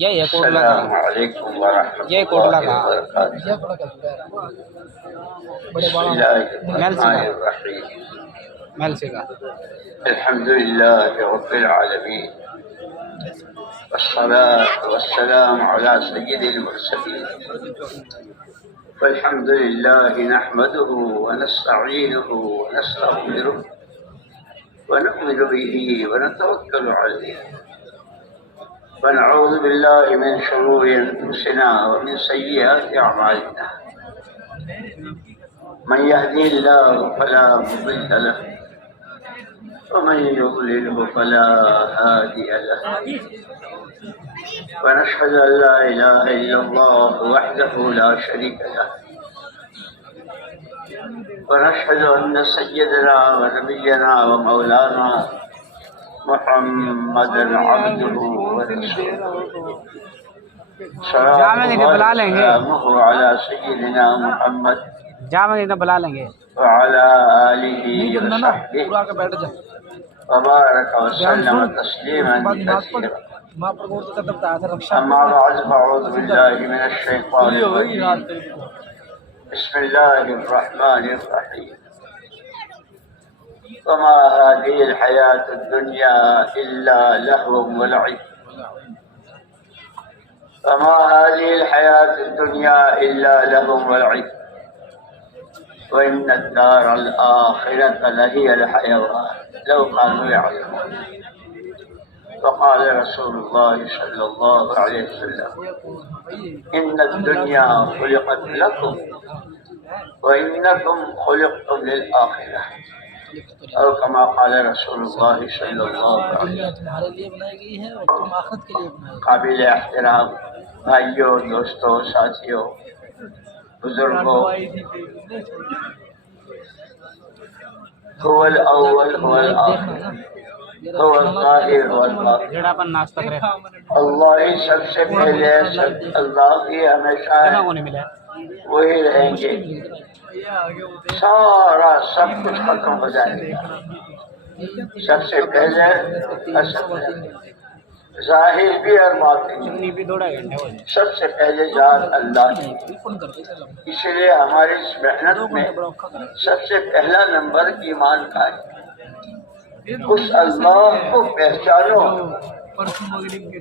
یہ کوٹ لگا السلام علیکم ورحمۃ یہ کوٹ اللہ لگا وبرکاتہ بسم اللہ الرحمن الرحیم محل سے کا الحمد للہ رب العالمین والصلاة والسلام على سید المرسلین والحمد للہ نحمده ونستعینه ونستغفره ونؤمن به ونتوکل علیہ ونعوذ بالله من شرور أنفسنا ومن سيئات أعمالنا من يهدي الله فلا مضل له ومن يضلله فلا هادي له ونشهد أن لا إله إلا الله وحده لا شريك له ونشهد أن سيدنا ونبينا ومولانا محمد عبده ورسوله جامع لے کے بلا لیں گے سلامه على سيدنا محمد جامع لے کے بلا لیں گے وعلى آله وصحبه وبارك وسلم تسليما كثيرا أما بعد فأعوذ بالله من الشيطان الرجيم بسم الله الرحمن الرحيم وما هذه الحياة الدنيا إلا لهو ولعب وما هذه الحياة الدنيا إلا لهو ولعب وإن الدار الآخرة لهي الحيوان لو كانوا يعلمون وقال رسول الله صلى الله عليه وسلم إن الدنيا خلقت لكم وإنكم خلقتم للآخرة اور کما قال رسول اللہ صلی اللہ علیہ وسلم قابل احترام بھائیوں، دوستوں، ساتھیوں، بزرگوں، هو الاول هو الآخر هو الظاہر هو الباطن اللہ ہی سب سے پہلے اللہ ہی ہمیشہ ہے، وہی رہیں گے، سارا سب کچھ ختم ہو جائے گا۔ سب سے پہلے اصل ظاہر بھی اور باطن بھی، سب سے پہلے ذات اللہ کی۔ اس لیے ہماری اس محنت میں سب سے پہلا نمبر ایمان کا ہے۔ اس اللہ کو پہچانو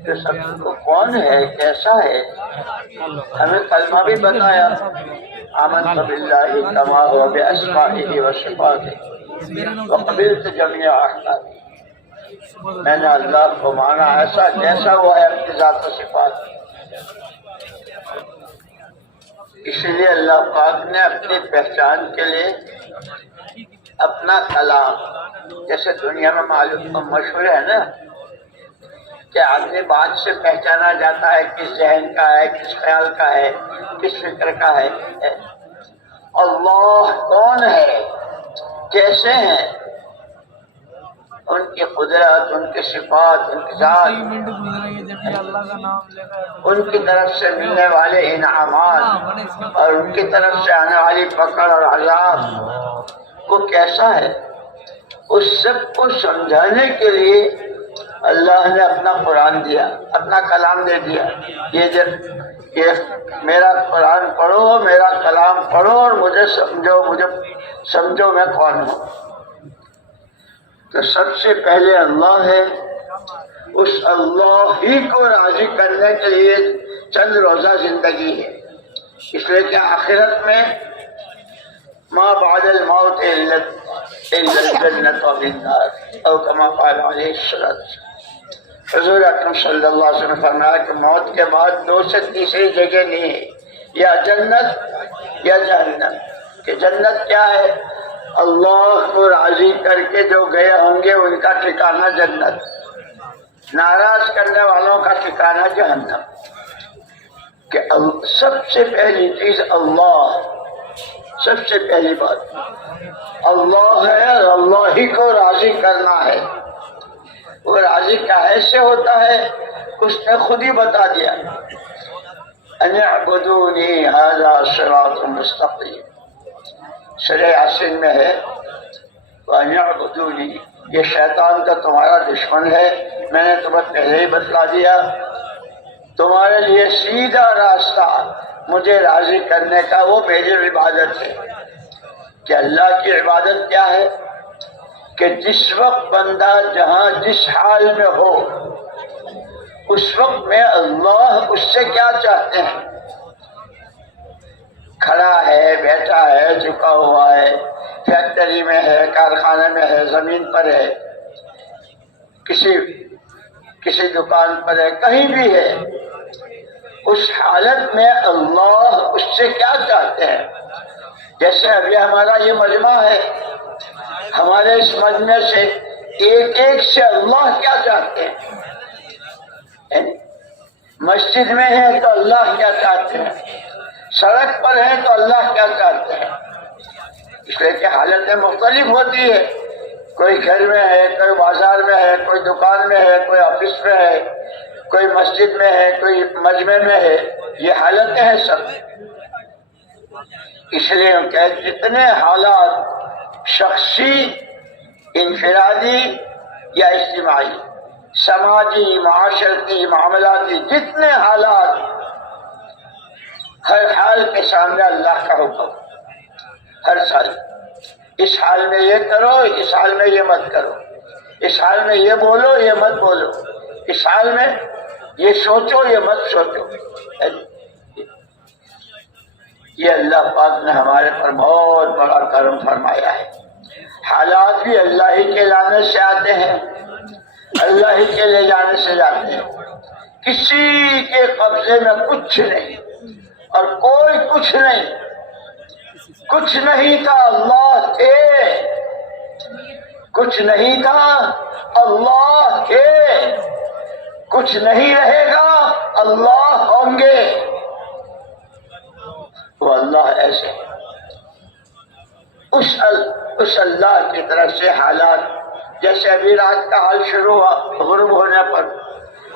کہ سب کو کون ہے، کیسا ہے۔ ہمیں کلمہ بھی بتایا، آمنت باللہ کما ہوا باسمائہ وصفاتہ وقبلت جمیع احکامہ، میں نے اللہ کو مانا ایسا جیسا وہ ہے اپنی ذات و صفات۔ اس لیے اللہ پاک نے اپنی پہچان کے لیے اپنا کلام، جیسے دنیا میں معلوم مشہور ہے نا کہ آدمی بات سے پہچانا جاتا ہے کس ذہن کا ہے، کس خیال کا ہے، کس فکر کا ہے۔ اللہ کون ہے، کیسے ہیں، ان کی قدرت، ان کی صفات، ان کی ذات، ان کی طرف سے ملنے والے انعامات اور ان کی طرف سے آنے والی پکڑ اور عذاب وہ کیسا ہے، اس سب کو سمجھانے کے لیے اللہ نے اپنا قرآن دیا، اپنا کلام دے دیا۔ یہ میرا قرآن پڑھو، میرا کلام پڑھو اور مجھے سمجھو میں کون ہوں۔ تو سب سے پہلے اللہ ہے، اس اللہ ہی کو راضی کرنے کے لیے چند روزہ زندگی ہے، اس لیے کہ آخرت میں ما بعد الموت الا الجنت والنار او کما قال علیہ الصلوۃ۔ حضور اکرم صلی اللہ علیہ وسلم نے فرمایا کہ موت کے بعد دو سے تیسری جگہ نہیں ہے، یا جنت یا جہنم۔ کہ جنت کیا ہے؟ اللہ کو راضی کر کے جو گئے ہوں گے ان کا ٹھکانہ جنت، ناراض کرنے والوں کا ٹھکانہ جہنم۔ کہ سب سے پہلی چیز اللہ، سب سے پہلی بات اللہ ہے اور اللہ ہی کو راضی کرنا ہے۔ وہ راضی کیسے ہوتا ہے اس نے خود ہی بتا دیا، ان اعبدونی ھذا صراط مستقیم۔ سورہ یاسین میں ہے وَأَنِ اعْبُدُونِي، یہ شیطان کا تمہارا دشمن ہے، میں نے تمہیں پہلے ہی بتلا دیا۔ تمہارے لیے سیدھا راستہ مجھے راضی کرنے کا، وہ میری عبادت ہے۔ کہ اللہ کی عبادت کیا ہے؟ کہ جس وقت بندہ جہاں جس حال میں ہو اس وقت میں اللہ اس سے کیا چاہتے ہیں؟ کھڑا ہے، بیٹھا ہے، جھکا ہوا ہے، فیکٹری میں ہے، کارخانے میں ہے، زمین پر ہے، کسی دکان پر ہے، کہیں بھی ہے، اس حالت میں اللہ اس سے کیا چاہتے ہیں؟ جیسے ابھی ہمارا یہ مجمع ہے، ہمارے اس مجمع سے ایک ایک سے اللہ کیا چاہتے ہیں؟ مسجد میں ہے تو اللہ کیا چاہتے ہیں، سڑک پر ہے تو اللہ کیا چاہتے ہیں؟ اس لیے کہ حالتیں مختلف ہوتی ہے، کوئی گھر میں ہے، کوئی بازار میں ہے، کوئی دکان میں ہے، کوئی آفس میں ہے، کوئی مسجد میں ہے، کوئی مجمع میں ہے، یہ حالتیں ہیں سب۔ اس لیے کہ جتنے حالات شخصی، انفرادی یا اجتماعی، سماجی، معاشرتی، معاملاتی، جتنے حالات، ہر حال کے سامنے اللہ کا حکم، ہر سال اس حال میں یہ کرو، اس حال میں یہ مت کرو، اس حال میں یہ بولو، یہ مت بولو، اس حال میں یہ سوچو، یہ مت سوچو۔ یہ اللہ پاک نے ہمارے پر بہت بڑا کرم فرمایا ہے۔ حالات بھی اللہ ہی کے لانے سے آتے ہیں، اللہ ہی کے لے جانے سے جاتے ہیں، کسی کے قبضے میں کچھ نہیں اور کوئی کچھ نہیں، کچھ نہیں تھا اللہ تھے، کچھ نہیں تھا اللہ تھے، کچھ نہیں رہے گا اللہ ہوں گے۔ وہ اللہ ایسے، اس اللہ کی طرف سے حالات، جیسے ابھی رات کا حال شروع ہوا غروب ہونے پر،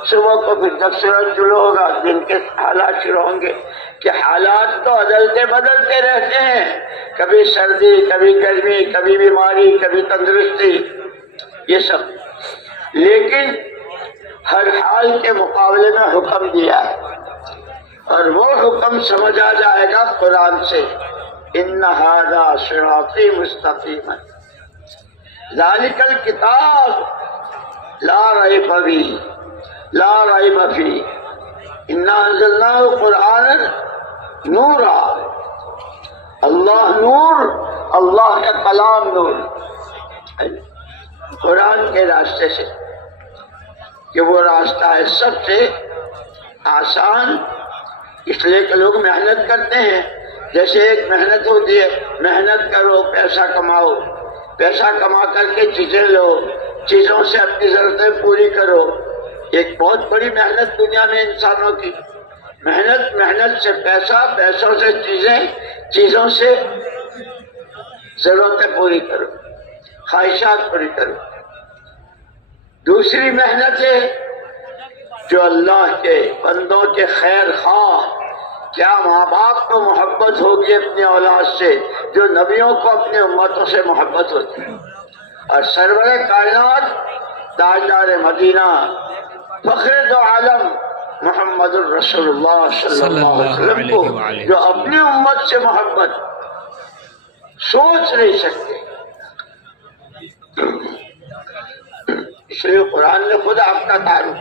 صبح کو پھر جب سورج طلوع ہوگا دن کے حالات شروع ہوں گے، کہ حالات تو عدلتے بدلتے رہتے ہیں، کبھی سردی، کبھی گرمی، کبھی بیماری، کبھی تندرستی، یہ سب، لیکن ہر حال کے مقابلے میں حکم دیا ہے، اور وہ حکم سمجھ آ جائے گا قرآن سے، ان ھذا صراطی مستقیما ذالک الکتاب لا ریب فیہ لا ریب فیہ انا انزلناہ قرآنا نورا۔ اللہ نور، اللہ کا کلام نور، قرآن کے راستے سے، کہ وہ راستہ ہے سب سے آسان، اس لیے کہ لوگ محنت کرتے ہیں، جیسے ایک محنت ہوتی ہے، محنت کرو، پیسہ کماؤ، پیسہ کما کر کے چیزیں لو، چیزوں سے اپنی ضرورتیں پوری کرو، ایک بہت بڑی محنت دنیا میں انسانوں کی، محنت سے پیسہ، پیسوں سے چیزیں، چیزوں سے ضرورتیں پوری کرو، خواہشات پوری کرو۔ دوسری محنت ہے جو اللہ کے بندوں کے خیر خواہ، کیا ماں باپ کو محبت ہوگی اپنی اولاد سے جو نبیوں کو اپنی امتوں سے محبت ہوتی ہے، اور سرور کائنات، تاجدار مدینہ، فخر دو عالم محمد الرسول اللہ صلی اللہ علیہ وسلم کو جو اپنی امت سے محبت سوچ نہیں سکتے، اس لیے قرآن نے خود آپ کا تعارف،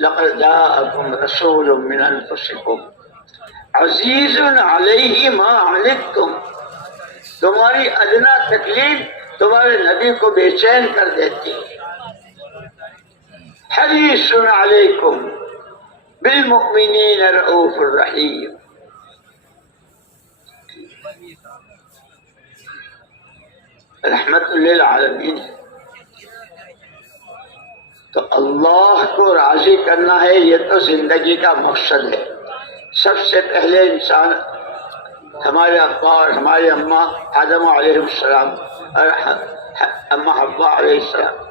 لقد جاءکم رسول من انفسکم عزیز علیہ ما عنتم، تمہاری ادنا تکلیف تمہارے نبی کو بے چین کر دیتی، حریص علیکم بالمؤمنین رؤوف الرحیم۔ رحمت للعالمین۔ تو اللہ کو راضی کرنا ہے، یہ تو زندگی کا مقصد ہے۔ سب سے پہلے انسان، ہمارے ابا اور ہماری اماں آدم علیہ السلام اور اماں حوا علیہ السلام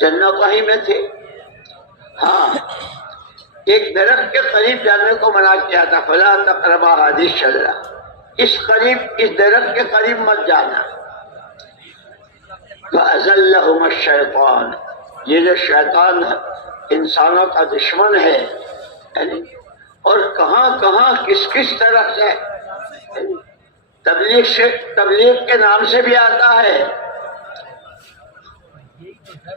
جنت وہیں میں تھے۔ ہاں، ایک درخت کے قریب جانے کو منع کیا تھا، فلا تقربا هذه الشجرة، اس درخت کے قریب مت جانا۔ فأزلهما الشیطان، یہ جو شیطان انسانوں کا دشمن ہے اور کہاں کہاں کس کس طرح سے تبلیغ کے نام سے بھی آتا ہے،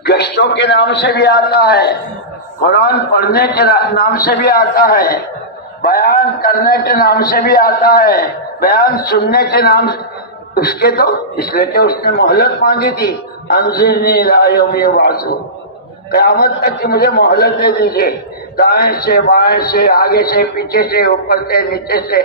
گشتوں کے نام سے بھی آتا ہے، قرآن پڑھنے کے نام سے بھی آتا ہے، بیان کرنے کے نام سے بھی آتا ہے، بیان سننے کے نام اس کے تو اس لیے کہ اس نے مہلت مانگی تھی، انظرنی الی یوم یبعثون، قیامت تک کہ مجھے مہلت دے دیجیے، دائیں سے بائیں سے آگے سے پیچھے سے اوپر سے نیچے سے،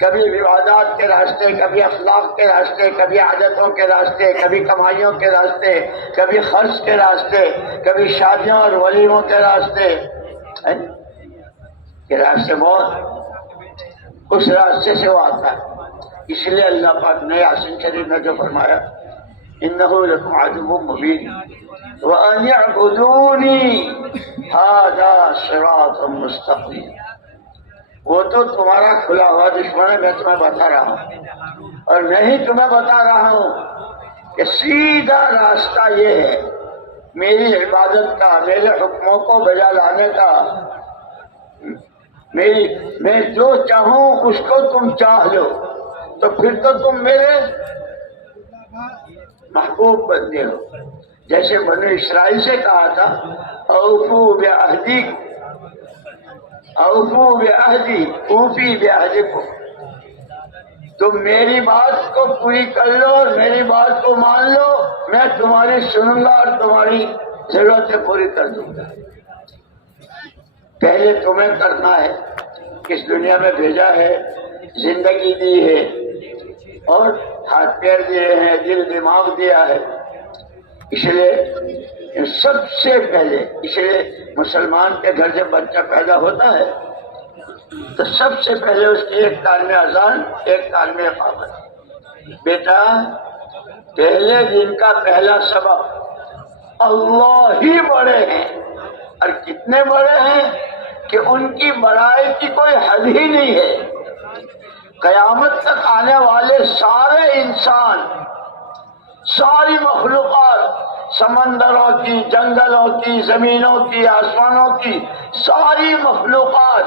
کبھی عبادات کے راستے، کبھی اخلاق کے راستے، کبھی عادتوں کے راستے، کبھی کمائیوں کے راستے، کبھی خرچ کے راستے، کبھی شادیوں اور ولیموں کے راستے، یہ راستے بہت، اس راستے سے وہ آتا ہے۔ اس لیے اللہ پاک نے یاسین شریف میں جو فرمایا انہ لکم عدو مبین وان اعبدونی ھذا صراط مستقیم، وہ تو تمہارا کھلا ہوا دشمن ہے، میں تمہیں بتا رہا ہوں، اور میں ہی تمہیں بتا رہا ہوں کہ سیدھا راستہ یہ ہے میری عبادت کا، میرے حکموں کو بجا لانے کا، میں جو چاہوں اس کو تم چاہ لو تو پھر تو تم میرے محبوب بندے ہو، جیسے بنو اسرائیل سے کہا تھا اوفو بعہدی، اوفو بعہدی اوفی بعہدکم، تم میری بات کو پوری کر لو اور میری بات کو مان لو، میں تمہاری سنوں گا اور تمہاری ضرورتیں پوری کر دوں گا۔ پہلے تمہیں کرنا ہے، کس دنیا میں بھیجا ہے، زندگی دی ہے اور ہاتھ پیر دیے ہیں، دل دماغ دیا ہے، اس لیے سب سے پہلے، اس لیے مسلمان کے گھر جب بچہ پیدا ہوتا ہے تو سب سے پہلے اس کی ایک کان میں اذان، ایک کان میں اقامت، بیٹا پہلے دن کا پہلا سبق اللہ ہی بڑے ہیں، اور کتنے بڑے ہیں کہ ان کی بڑائی کی کوئی حد ہی نہیں ہے۔ قیامت تک آنے والے سارے انسان، ساری مخلوقات، سمندروں کی، جنگلوں کی، زمینوں کی، آسمانوں کی ساری مخلوقات،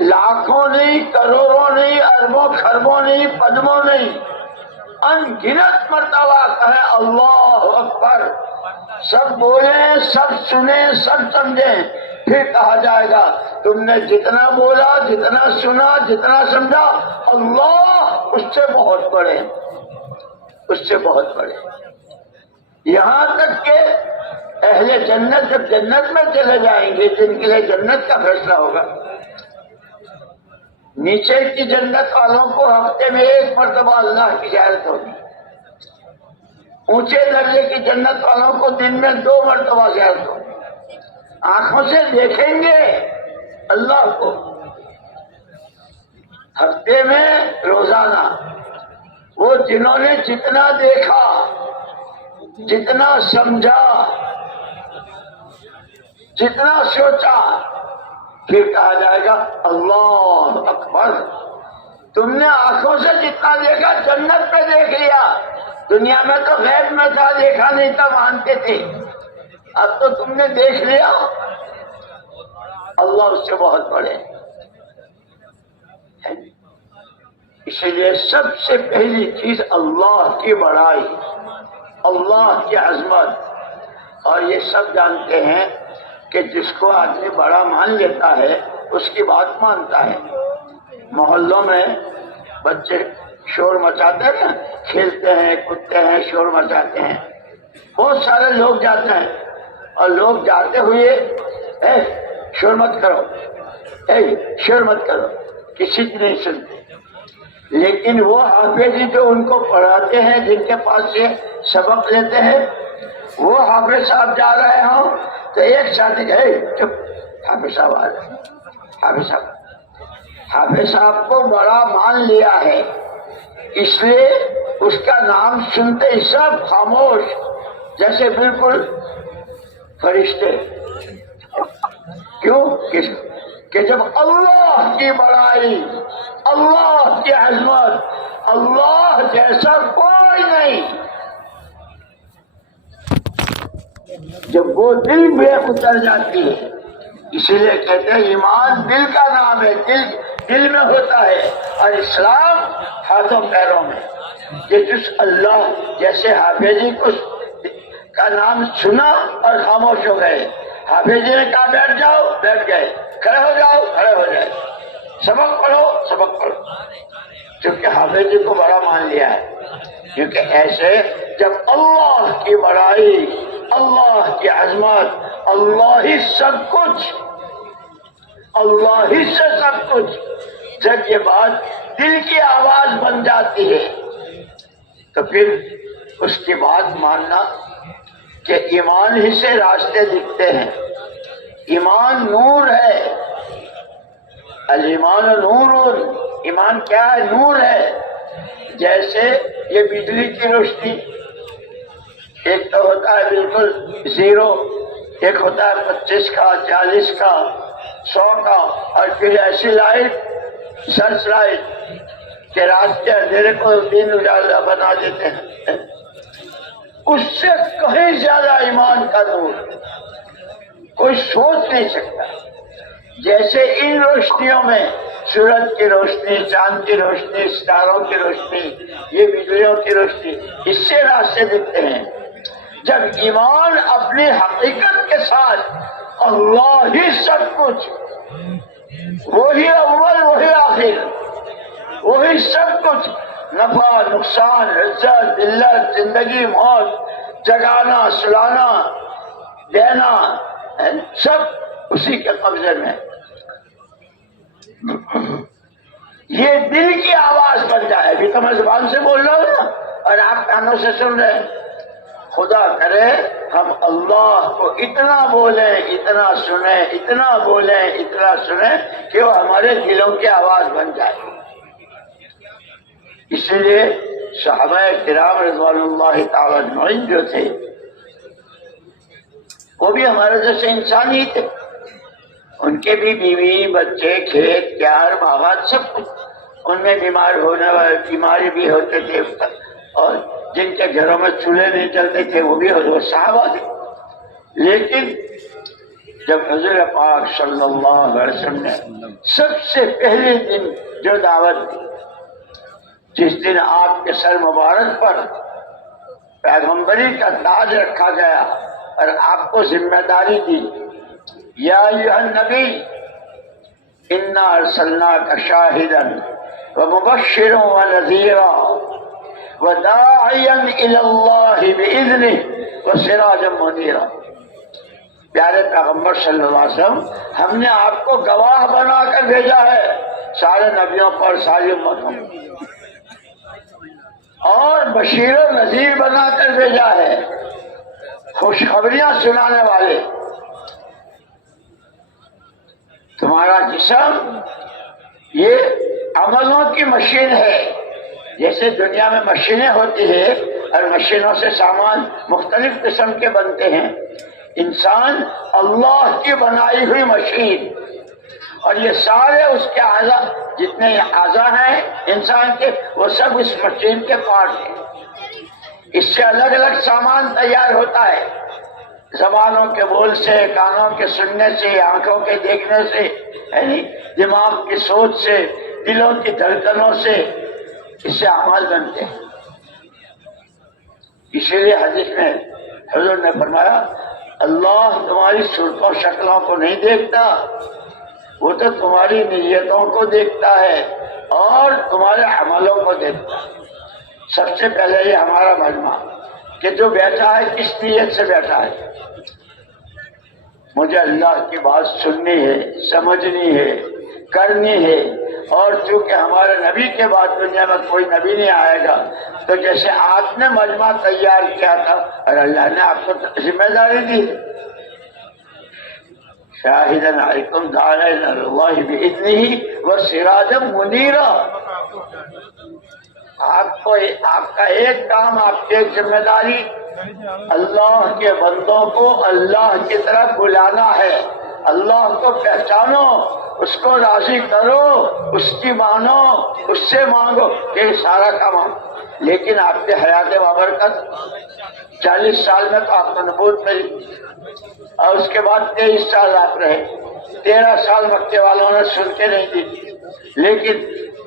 لاکھوں نہیں، کروڑوں نہیں، اربوں خربوں نہیں، پدموں نہیں، ان گنت مرتبہ کہیں اللہ اکبر، سب بولیں، سب سنیں، سب سمجھیں، پھر کہا جائے گا تم نے جتنا بولا، جتنا سنا، جتنا سمجھا، اللہ اس سے بہت بڑے، اس سے بہت بڑے، یہاں تک کہ اہل جنت جب جنت میں چلے جائیں گے، جن کے لیے جنت کا فیصلہ ہوگا، نیچے کی جنت والوں کو ہفتے میں ایک مرتبہ اللہ کی زیارت ہوگی، اونچے درجے کی جنت والوں کو دن میں 2 مرتبہ زیارت ہوگی، آنکھوں سے دیکھیں گے اللہ کو ہفتے میں روزانہ، وہ جنہوں نے جتنا دیکھا، جتنا سمجھا، جتنا سوچا، پھر کہا جائے گا اللہ اکبر، تم نے آنکھوں سے جتنا دیکھا جنت پہ دیکھ لیا، دنیا میں تو غیب میں تھا، دیکھا نہیں تھا، مانتے تھے، اب تو تم نے دیکھ لیا، اللہ اس سے بہت بڑے۔ اسی لیے سب سے پہلی چیز اللہ کی بڑائی، اللہ کی عظمت، اور یہ سب جانتے ہیں کہ جس کو آدمی بڑا مان لیتا ہے اس کی بات مانتا ہے۔ محلوں میں بچے شور مچاتے ہیں، کھیلتے ہیں، کودتے ہیں، شور مچاتے ہیں، بہت سارے لوگ جاتے ہیں، اور لوگ جاتے ہوئے اے شور مت کرو، اے شور مت کرو، کسی کی نہیں سنتے، لیکن وہ حافظ جو ان کو پڑھاتے ہیں، جن کے پاس سے سبق لیتے ہیں، وہ حافظ صاحب جا رہے ہوں تو ایک ساتھی کہے چپ، حافظ صاحب آ رہے ہیں، حافظ صاحب کو بڑا مان لیا ہے، اس لیے اس کا نام سنتے ہی سب خاموش، جیسے بالکل فرشتے۔ کیوں؟ کہ جب اللہ کی بڑائی، اللہ کی عظمت، اللہ جیسا کوئی نہیں، جب وہ دل میں اتر جاتی ہے، اسی لیے کہتے ہیں ایمان دل کا نام ہے، دل میں ہوتا ہے، اور اسلام ہاتھوں پیروں میں. کہ جس اللہ جیسے حافظ جی کا نام سنا اور خاموش ہو گئے، حافظ جی نے کہا بیٹھ جاؤ، بیٹھ گئے، کھڑے ہو جاؤ، کھڑے ہو جائے، سبق پڑھو، سبق پڑھو، کیونکہ حافظ جی کو بڑا مان لیا ہے. کیونکہ ایسے جب اللہ کی بڑائی، اللہ کی عظمت، اللہ ہی سب کچھ، اللہ ہی سے سب کچھ، جب یہ بات دل کی آواز بن جاتی ہے تو پھر اس کی بات ماننا کہ ایمان ہی سے راستے دکھتے ہیں. ایمان نور ہے، الایمان نور، ایمان کیا ہے؟ نور ہے. جیسے یہ بجلی کی روشنی، ایک تو ہوتا ہے بالکل زیرو، ایک ہوتا ہے 25 کا، 40 کا، 100 کا، اور پھر ایسی لائٹ، سرچ لائٹ کہ رات کے اندھیرے کو دن اجالا بنا دیتے ہیں. اس سے کہیں زیادہ ایمان کا نور کوئی سوچ نہیں سکتا. جیسے ان روشنیوں میں سورج کی روشنی، چاند کی روشنی، ستاروں کی روشنی، یہ بجلیوں کی روشنی، اس سے راستے دکھتے ہیں. جب ایمان اپنی حقیقت کے ساتھ اللہ ہی سب کچھ، وہی اول وہی آخر، وہی سب کچھ، نفع نقصان، عزت ذلت، زندگی موت، جگانا سلانا دینا، سب اسی کے قبضے میں. یہ دل کی آواز بن جائے. ابھی تو میں زبان سے بول رہا ہوں نا اور آپ کانوں سے سن رہے ہیں. خدا کرے ہم اللہ کو اتنا بولیں، اتنا سنیں، اتنا بولیں، اتنا سنیں کہ وہ ہمارے دلوں کی آواز بن جائے. اسی لیے صحابہ کرام رضوان اللہ تعالی اجمعین جو تھے وہ بھی ہمارے جیسے انسان ہی تھے. ان کے بھی بیوی بچے، کھیت کیار باغات سب کچھ، ان میں بیمار ہونے والے بیماری بھی ہوتے تھے، اور جن کے گھروں میں چولہے نہیں چلتے تھے وہ بھی صحابہ تھے. لیکن جب حضور پاک صلی اللہ علیہ وسلم نے سب سے پہلے دن جو دعوت دی، جس دن آپ کے سر مبارک پر پیغمبری کا تاج رکھا گیا اور آپ کو ذمہ داری دی، یا ایھا النبی انا ارسلناک شاہدا ومبشرا ونذیرا وداعیا الی اللہ باذنہ وسراجا منیرا. پیارے پیغمبر صلی اللہ علیہ وسلم، ہم نے آپ کو گواہ بنا کر بھیجا ہے سارے نبیوں پر، ساری امتوں پر، اور بشیر و نذیر بنا کر بھیجا ہے، خوشخبریاں سنانے والے. تمہارا جسم یہ عملوں کی مشین ہے. جیسے دنیا میں مشینیں ہوتی ہیں اور مشینوں سے سامان مختلف قسم کے بنتے ہیں، انسان اللہ کی بنائی ہوئی مشین، اور یہ سارے اس کے اعضاء، جتنے اعضاء ہیں انسان کے، وہ سب اس مشین کے پارٹ ہیں. اس سے الگ الگ سامان تیار ہوتا ہے، زبانوں کے بول سے، کانوں کے سننے سے، آنکھوں کے دیکھنے سے، یعنی دماغ کی سوچ سے، دلوں کی دھڑکنوں سے، اس سے اعمال بنتے ہیں. اسی لیے حدیث میں حضور نے فرمایا اللہ تمہاری صورتوں شکلوں کو نہیں دیکھتا، وہ تو تمہاری نیتوں کو دیکھتا ہے اور تمہارے عملوں کو دیکھتا ہے. سب سے پہلے یہ ہمارا مجمع کہ جو بیٹھا ہے کس نیت سے بیٹھا ہے. مجھے اللہ کی بات سننی ہے، سمجھنی ہے، کرنی ہے. اور چونکہ ہمارے نبی کے بعد دنیا میں کوئی نبی نہیں آئے گا، تو جیسے آپ نے مجمع تیار کیا تھا اور اللہ نے آپ کو ذمہ داری دی، شاہداً علیکم داعیاً الی اللہ باذنہ وسراجا منیرا. آپ کا ایک کام، آپ کی ایک ذمہ داری اللہ کے بندوں کو اللہ کی طرف بلانا ہے. اللہ کو پہچانو، اس کو راضی کرو، اس کی مانو، اس سے مانگو، یہ سارا کام. لیکن آپ کے حیات بابرکت 40 سال میں تو آپ کو نبوت ملی اور اس کے بعد 23 سال آپ رہے. 13 سال مکے والوں نے سن کے نہیں دی, لیکن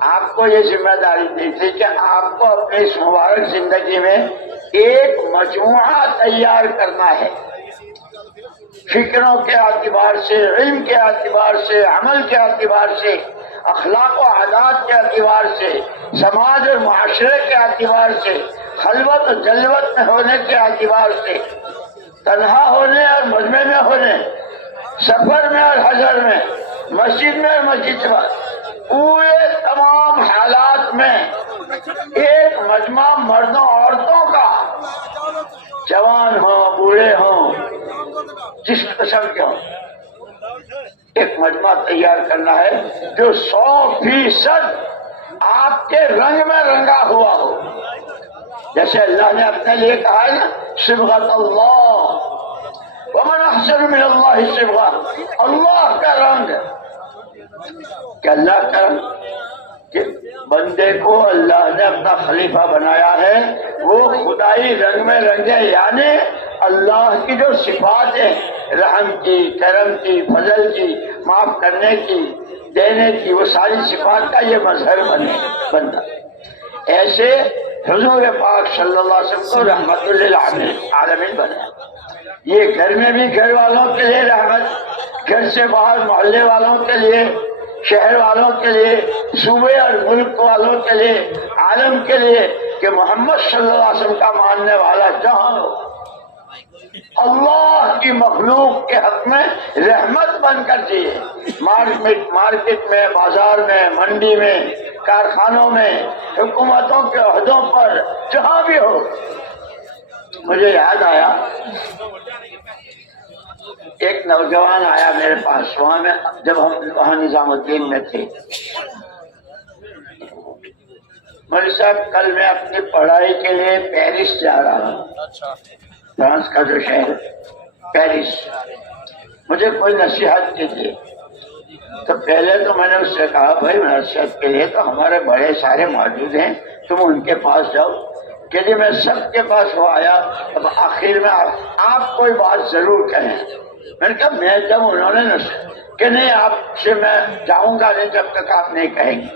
آپ کو یہ ذمہ داری دی تھی کہ آپ کو اپنی اس مبارک زندگی میں ایک مجموعہ تیار کرنا ہے, فکروں کے اعتبار سے, علم کے اعتبار سے, عمل کے اعتبار سے, اخلاق و عادات کے اعتبار سے, سماج اور معاشرے کے اعتبار سے, خلوت و جلوت میں ہونے کے اعتبار سے, تنہا ہونے اور مجمع میں ہونے, سفر میں اور حضر میں, مسجد میں اور مسجد میں, پورے تمام حالات میں ایک مجمع مردوں عورتوں کا, جوان ہوں بوڑھے ہوں جس قسم کے ہوں, ایک مجمع تیار کرنا ہے جو 100% آپ کے رنگ میں رنگا ہوا ہو. جیسے اللہ نے اپنے لیے کہا ہے نا, صبغۃ اللہ, ومن احسن من اللہ صبغہ, اللہ کا رنگ, کہ اللہ کا رنگ, کہ بندے کو اللہ نے اپنا خلیفہ بنایا ہے, وہ خدائی رنگ میں رنگے, یعنی اللہ کی جو صفات ہیں, رحم کی, کرم کی, فضل کی, معاف کرنے کی, دینے کی, وہ ساری صفات کا یہ مظہر بنے بندہ. ایسے حضور پاک صلی اللہ علیہ وسلم کو رحمت للعالمین بنا. یہ گھر میں بھی گھر والوں کے لیے رحمت, گھر سے باہر محلے والوں کے لیے, شہر والوں کے لیے, صوبے اور ملک والوں کے لیے, عالم کے لیے, کہ محمد صلی اللہ علیہ وسلم کا ماننے والا جہاں ہو, اللہ کی مخلوق کے حق میں رحمت بن کر جیے. مارکیٹ میں, بازار میں, منڈی میں, کارخانوں میں, حکومتوں کے عہدوں پر, جہاں بھی ہو. مجھے یاد آیا ایک نوجوان آیا میرے پاس, وہاں میں جب ہم وہاں نظام الدین میں تھے. مولوی صاحب کل میں اپنی پڑھائی کے لیے پیرس جا رہا ہوں, فرانس کا جو شہر پیرس, مجھے کوئی نصیحت کیجیے. تو پہلے تو میں نے اس سے کہا بھائی نصیحت کے لیے تو ہمارے بڑے سارے موجود ہیں, تم ان کے پاس جاؤ. کہ جی میں سب کے پاس ہو آیا, اب آخر میں آپ کوئی بات ضرور کہیں. میں نے کہا میں جب انہوں نے کہ نہیں آپ سے میں جاؤں گا نہیں جب تک آپ نہیں کہیں گے.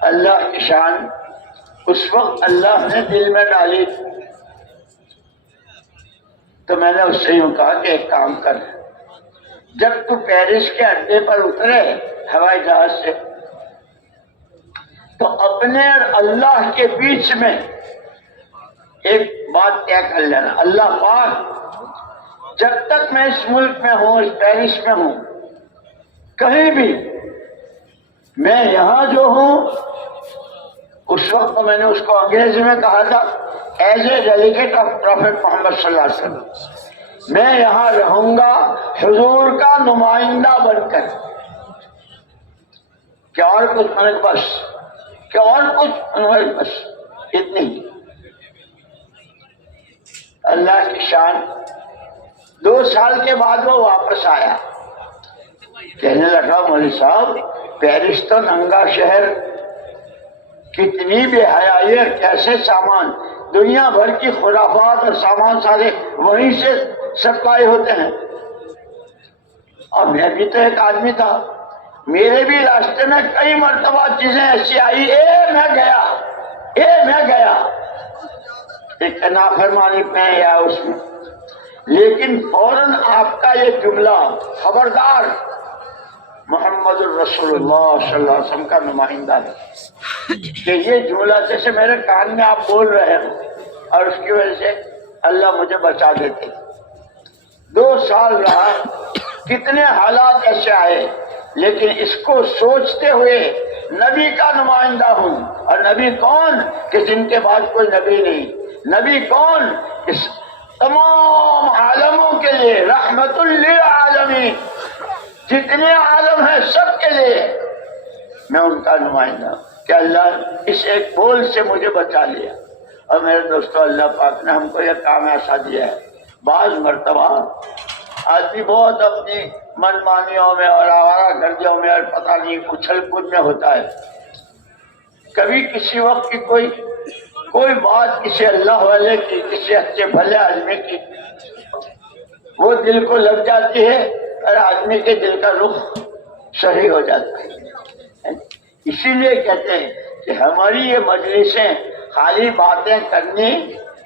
اللہ کی شان, اس وقت اللہ نے دل میں ڈالی تو میں نے اس سے یوں کہا کہ ایک کام کر, جب تو پیرس کے اڈے پر اترے ہوائی جہاز سے, تو اپنے اور اللہ کے بیچ میں ایک بات طے کر لینا. اللہ پاک جب تک میں اس ملک میں ہوں, اس پیرس میں ہوں, کہیں بھی میں یہاں جو ہوں, اس وقت تو میں نے اس کو انگریزی میں کہا تھا as a delegate of prophet Muhammad صلی اللہ علیہ وسلم, میں یہاں رہوں گا حضور کا نمائندہ بن کر. کیا اور کچھ میں نے بس, کیا اور کچھ بس, اتنی. اللہ کی شان. 2 سال کے بعد وہ واپس آیا, کہنے لگا مولوی صاحب پیرس تو ننگا شہر, کتنی بے حیائی, کیسے سامان, دنیا بھر کی خرافات اور سامان سارے وہیں سے سپلائی ہوتے ہیں. اور میں بھی تو ایک آدمی تھا, میرے بھی راستے میں کئی مرتبہ چیزیں ایسی آئی, میں گیا ایک نافرمانی میں یا اس میں, لیکن فوراً آپ کا یہ جملہ, خبردار محمد الرسول اللہ صلی اللہ علیہ وسلم کا نمائندہ ہے, کہ یہ جملہ جیسے میرے کان میں آپ بول رہے ہو, اور اس کی وجہ سے اللہ مجھے بچا دیتے. 2 سال رہا, کتنے حالات ایسے آئے, لیکن اس کو سوچتے ہوئے نبی کا نمائندہ ہوں. اور نبی کون کہ جن کے بعد کوئی نبی نہیں. نبی کون, اس تمام عالموں کے لیے رحمت للعالمین, جتنے عالم ہیں سب کے لیے میں ان کا نمائندہ ہوں. کہ اللہ اس ایک بول سے مجھے بچا لیا. اور میرے دوستو, اللہ پاک نے ہم کو یہ کام ایسا دیا ہے. بعض مرتبہ آدمی بہت اپنی من مانیوں میں اور آوارہ گردیوں میں اور پتہ نہیں اچھل کود میں ہوتا ہے. کبھی کسی وقت کی کوئی کوئی بات کسی اللہ والے کی، کسی اچھے بھلے آدمی کی، وہ دل کو لگ جاتی ہے اور آدمی کے دل کا رخ صحیح ہو جاتا ہے۔ اسی لیے کہتے ہیں کہ ہماری یہ مجلسیں خالی باتیں کرنی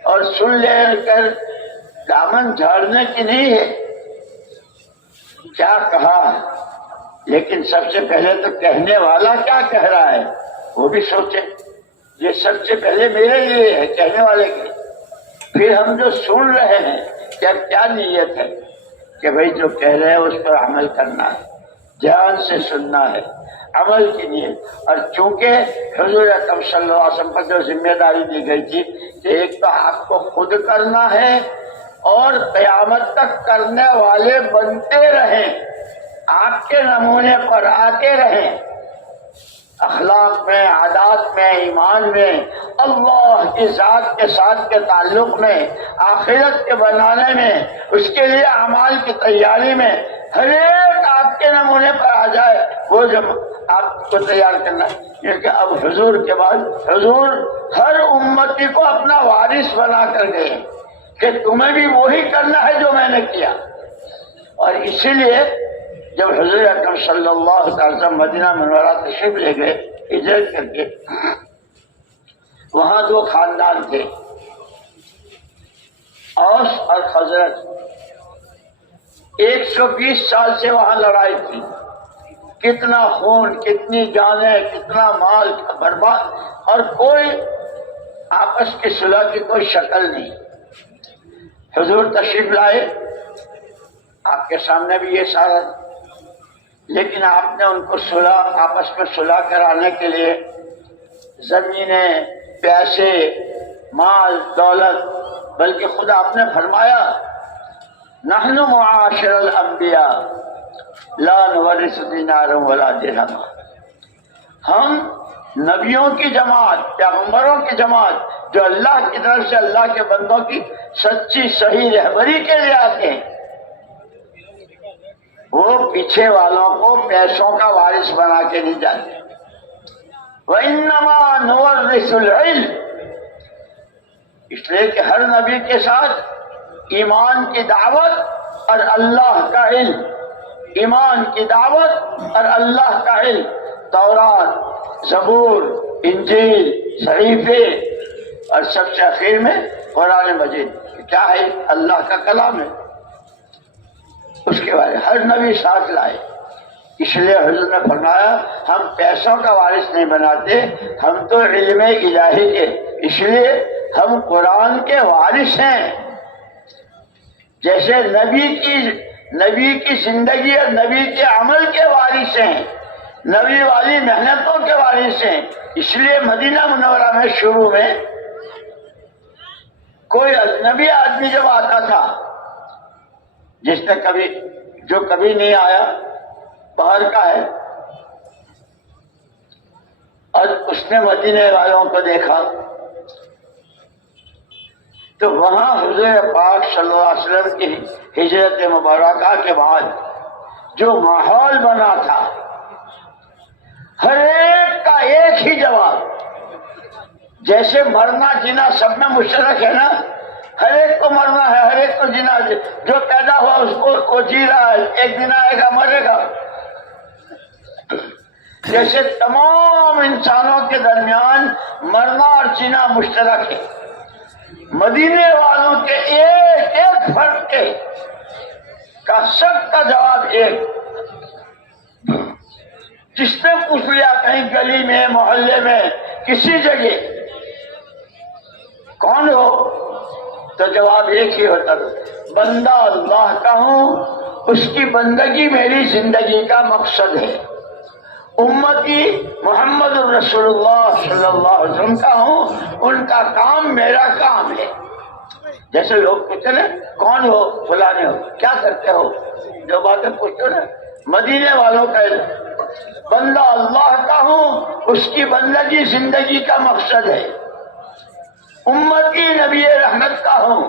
اور سن لے کر دامن جھاڑنے کی نہیں ہے۔ کیا کہا، لیکن سب سے پہلے تو کہنے والا کیا کہہ رہا ہے وہ بھی سوچے۔ یہ سب سے پہلے میرے لیے ہے، کہنے والے کے لیے۔ پھر ہم جو سن رہے ہیں کیا نیت ہے کہ بھئی جو کہہ رہے ہیں اس پر عمل کرنا ہے، دھیان سے سننا ہے، عمل کی نیت۔ اور چونکہ حضور اکرم صلی اللہ علیہ وسلم پر جو ذمہ داری دی گئی تھی کہ ایک تو آپ کو خود کرنا ہے اور قیامت تک کرنے والے بنتے رہیں، آپ کے نمونے پر آتے رہیں، اخلاق میں، عادات میں، ایمان میں، اللہ کی ذات کے ساتھ کے تعلق میں، آخرت کے بنانے میں، اس کے لیے اعمال کی تیاری میں، ہر ایک آپ کے نمونے پر آ جائے، وہ جب آپ کو تیار کرنا ہے۔ کیونکہ اب حضور کے بعد حضور ہر امتی کو اپنا وارث بنا کر گئے کہ تمہیں بھی وہی کرنا ہے جو میں نے کیا۔ اور اسی لیے جب حضور اکرم صلی اللہ علیہ وسلم مدینہ منورہ تشریف لے گئے ہجرت کر کے، وہاں دو خاندان تھے، اوس اور خزرج۔ 120 سال سے وہاں لڑائی تھی، کتنا خون، کتنی جانیں، کتنا مال برباد، اور کوئی آپس کی صلح کی کوئی شکل نہیں۔ حضور تشریف لائے، آپ کے سامنے بھی یہ سارا، لیکن آپ نے ان کو صلح، آپس میں صلح کرانے کے لیے زمینیں، پیسے، مال، دولت، بلکہ خود آپ نے فرمایا نحن معاشر الانبیاء لا نورث دینارا ولا درہما، ہم نبیوں کی جماعت، پیغمبروں کی جماعت جو اللہ کی طرف سے اللہ کے بندوں کی سچی صحیح رہبری کے لیے آتے ہیں، وہ پیچھے والوں کو پیسوں کا وارث بنا کے نہیں جاتے۔ وَإِنَّمَا نُوَرِّثُ الْعِلْمَ، اس لیے کہ ہر نبی کے ساتھ ایمان کی دعوت اور اللہ کا علم، ایمان کی دعوت اور اللہ کا علم، تورات، زبور، انجیل، صحیفے، اور سب سے اخیر میں قرآن مجید، کیا ہے؟ اللہ کا کلام ہے۔ اس کے بعد ہر نبی ساتھ لائے۔ اس لیے حضور نے فرمایا ہم پیسوں کا وارث نہیں بناتے، ہم تو علم الہی کے، اس لیے ہم قرآن کے وارث ہیں۔ جیسے نبی کی زندگی اور نبی کے عمل کے وارث ہیں، نبی والی محنتوں کے وارث ہیں۔ اس لیے مدینہ منورہ میں شروع میں کوئی اجنبی آدمی جب آتا تھا، جو کبھی نہیں آیا، باہر کا ہے، اور اس نے مدینے والوں کو دیکھا، تو وہاں حضور پاک صلی اللہ علیہ وسلم کی ہجرت مبارکہ کے بعد جو ماحول بنا تھا، ہر ایک کا ایک ہی جواب، جیسے مرنا جینا سب میں مشترک ہے نا، ہر ایک کو مرنا ہے، ہر ایک کو جینا، جو پیدا ہوا اس کو جی رہا ہے، ایک دن آئے گا مرے گا۔ جیسے تمام انسانوں کے درمیان مرنا اور جینا مشترک ہے، مدینے والوں کے ایک ایک فرد کا سب کا جواب ایک۔ جس نے پوچھ لیا کہیں گلی میں، محلے میں، کسی جگہ کون ہو، تو جواب ایک ہی ہوتا ہے، بندہ اللہ کا ہوں، اس کی بندگی میری زندگی کا مقصد ہے، امتی محمد رسول اللہ صلی اللہ علیہ وسلم کا ہوں، ان کا کام میرا کام ہے۔ جیسے لوگ پوچھتے نا کون ہو، فلانے ہو، کیا کرتے ہو، جو باتیں پوچھتے نا، مدینے والوں کا بندہ اللہ کا ہوں، اس کی بندگی زندگی کا مقصد ہے، امتی نبی رحمت کا ہوں،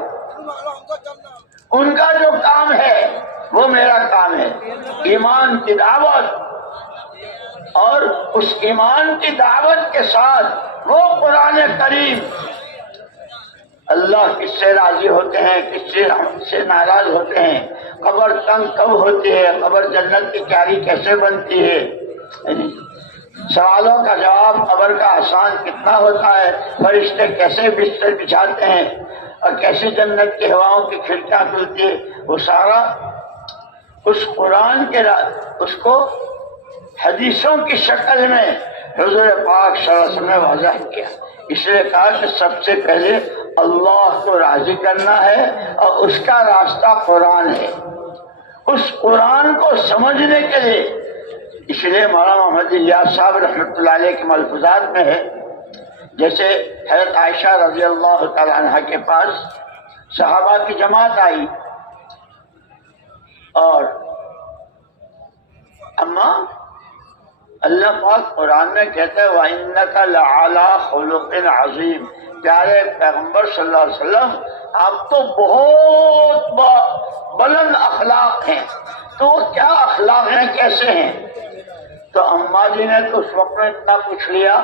ان کا جو کام ہے وہ میرا کام ہے، ایمان کی دعوت، اور اس ایمان کی دعوت کے ساتھ وہ قرآن کریم اللہ کس سے راضی ہوتے ہیں، کس سے ناراض ہوتے ہیں، قبر تنگ کب ہوتی ہے، قبر جنت کی کیاری کیسے بنتی ہے، سوالوں کا جواب قبر کا آسان کتنا ہوتا ہے، فرشتے کیسے بستر بچھاتے ہیں اور کیسے جنت کی ہواؤں کی کھڑکیاں کھلتی ہے، وہ سارا اس قرآن کے اس کو حدیثوں کی شکل میں حضور پاک صلی اللہ علیہ وسلم نے واضح کیا۔ اس لیے کہا کہ سب سے پہلے اللہ کو راضی کرنا ہے اور اس کا راستہ قرآن ہے۔ اس قرآن کو سمجھنے کے لیے اس لیے مولانا محمد الیاس صاحب رحمۃ اللہ علیہ کے ملفوظات میں ہے، جیسے حضرت عائشہ رضی اللہ تعالی عنہ کے پاس صحابہ کی جماعت آئی اور اما اللہ پاک قرآن میں کہتا ہے وَإِنَّكَ لَعَلَىٰ خُلُقٍ عَظِيمٍ، پیارے پیغمبر صلی اللہ علیہ وسلم آپ تو بہت بلند اخلاق ہیں، تو کیا اخلاق ہیں، کیسے ہیں؟ تو اماں جی نے تو اس وقت میں اتنا پوچھ لیا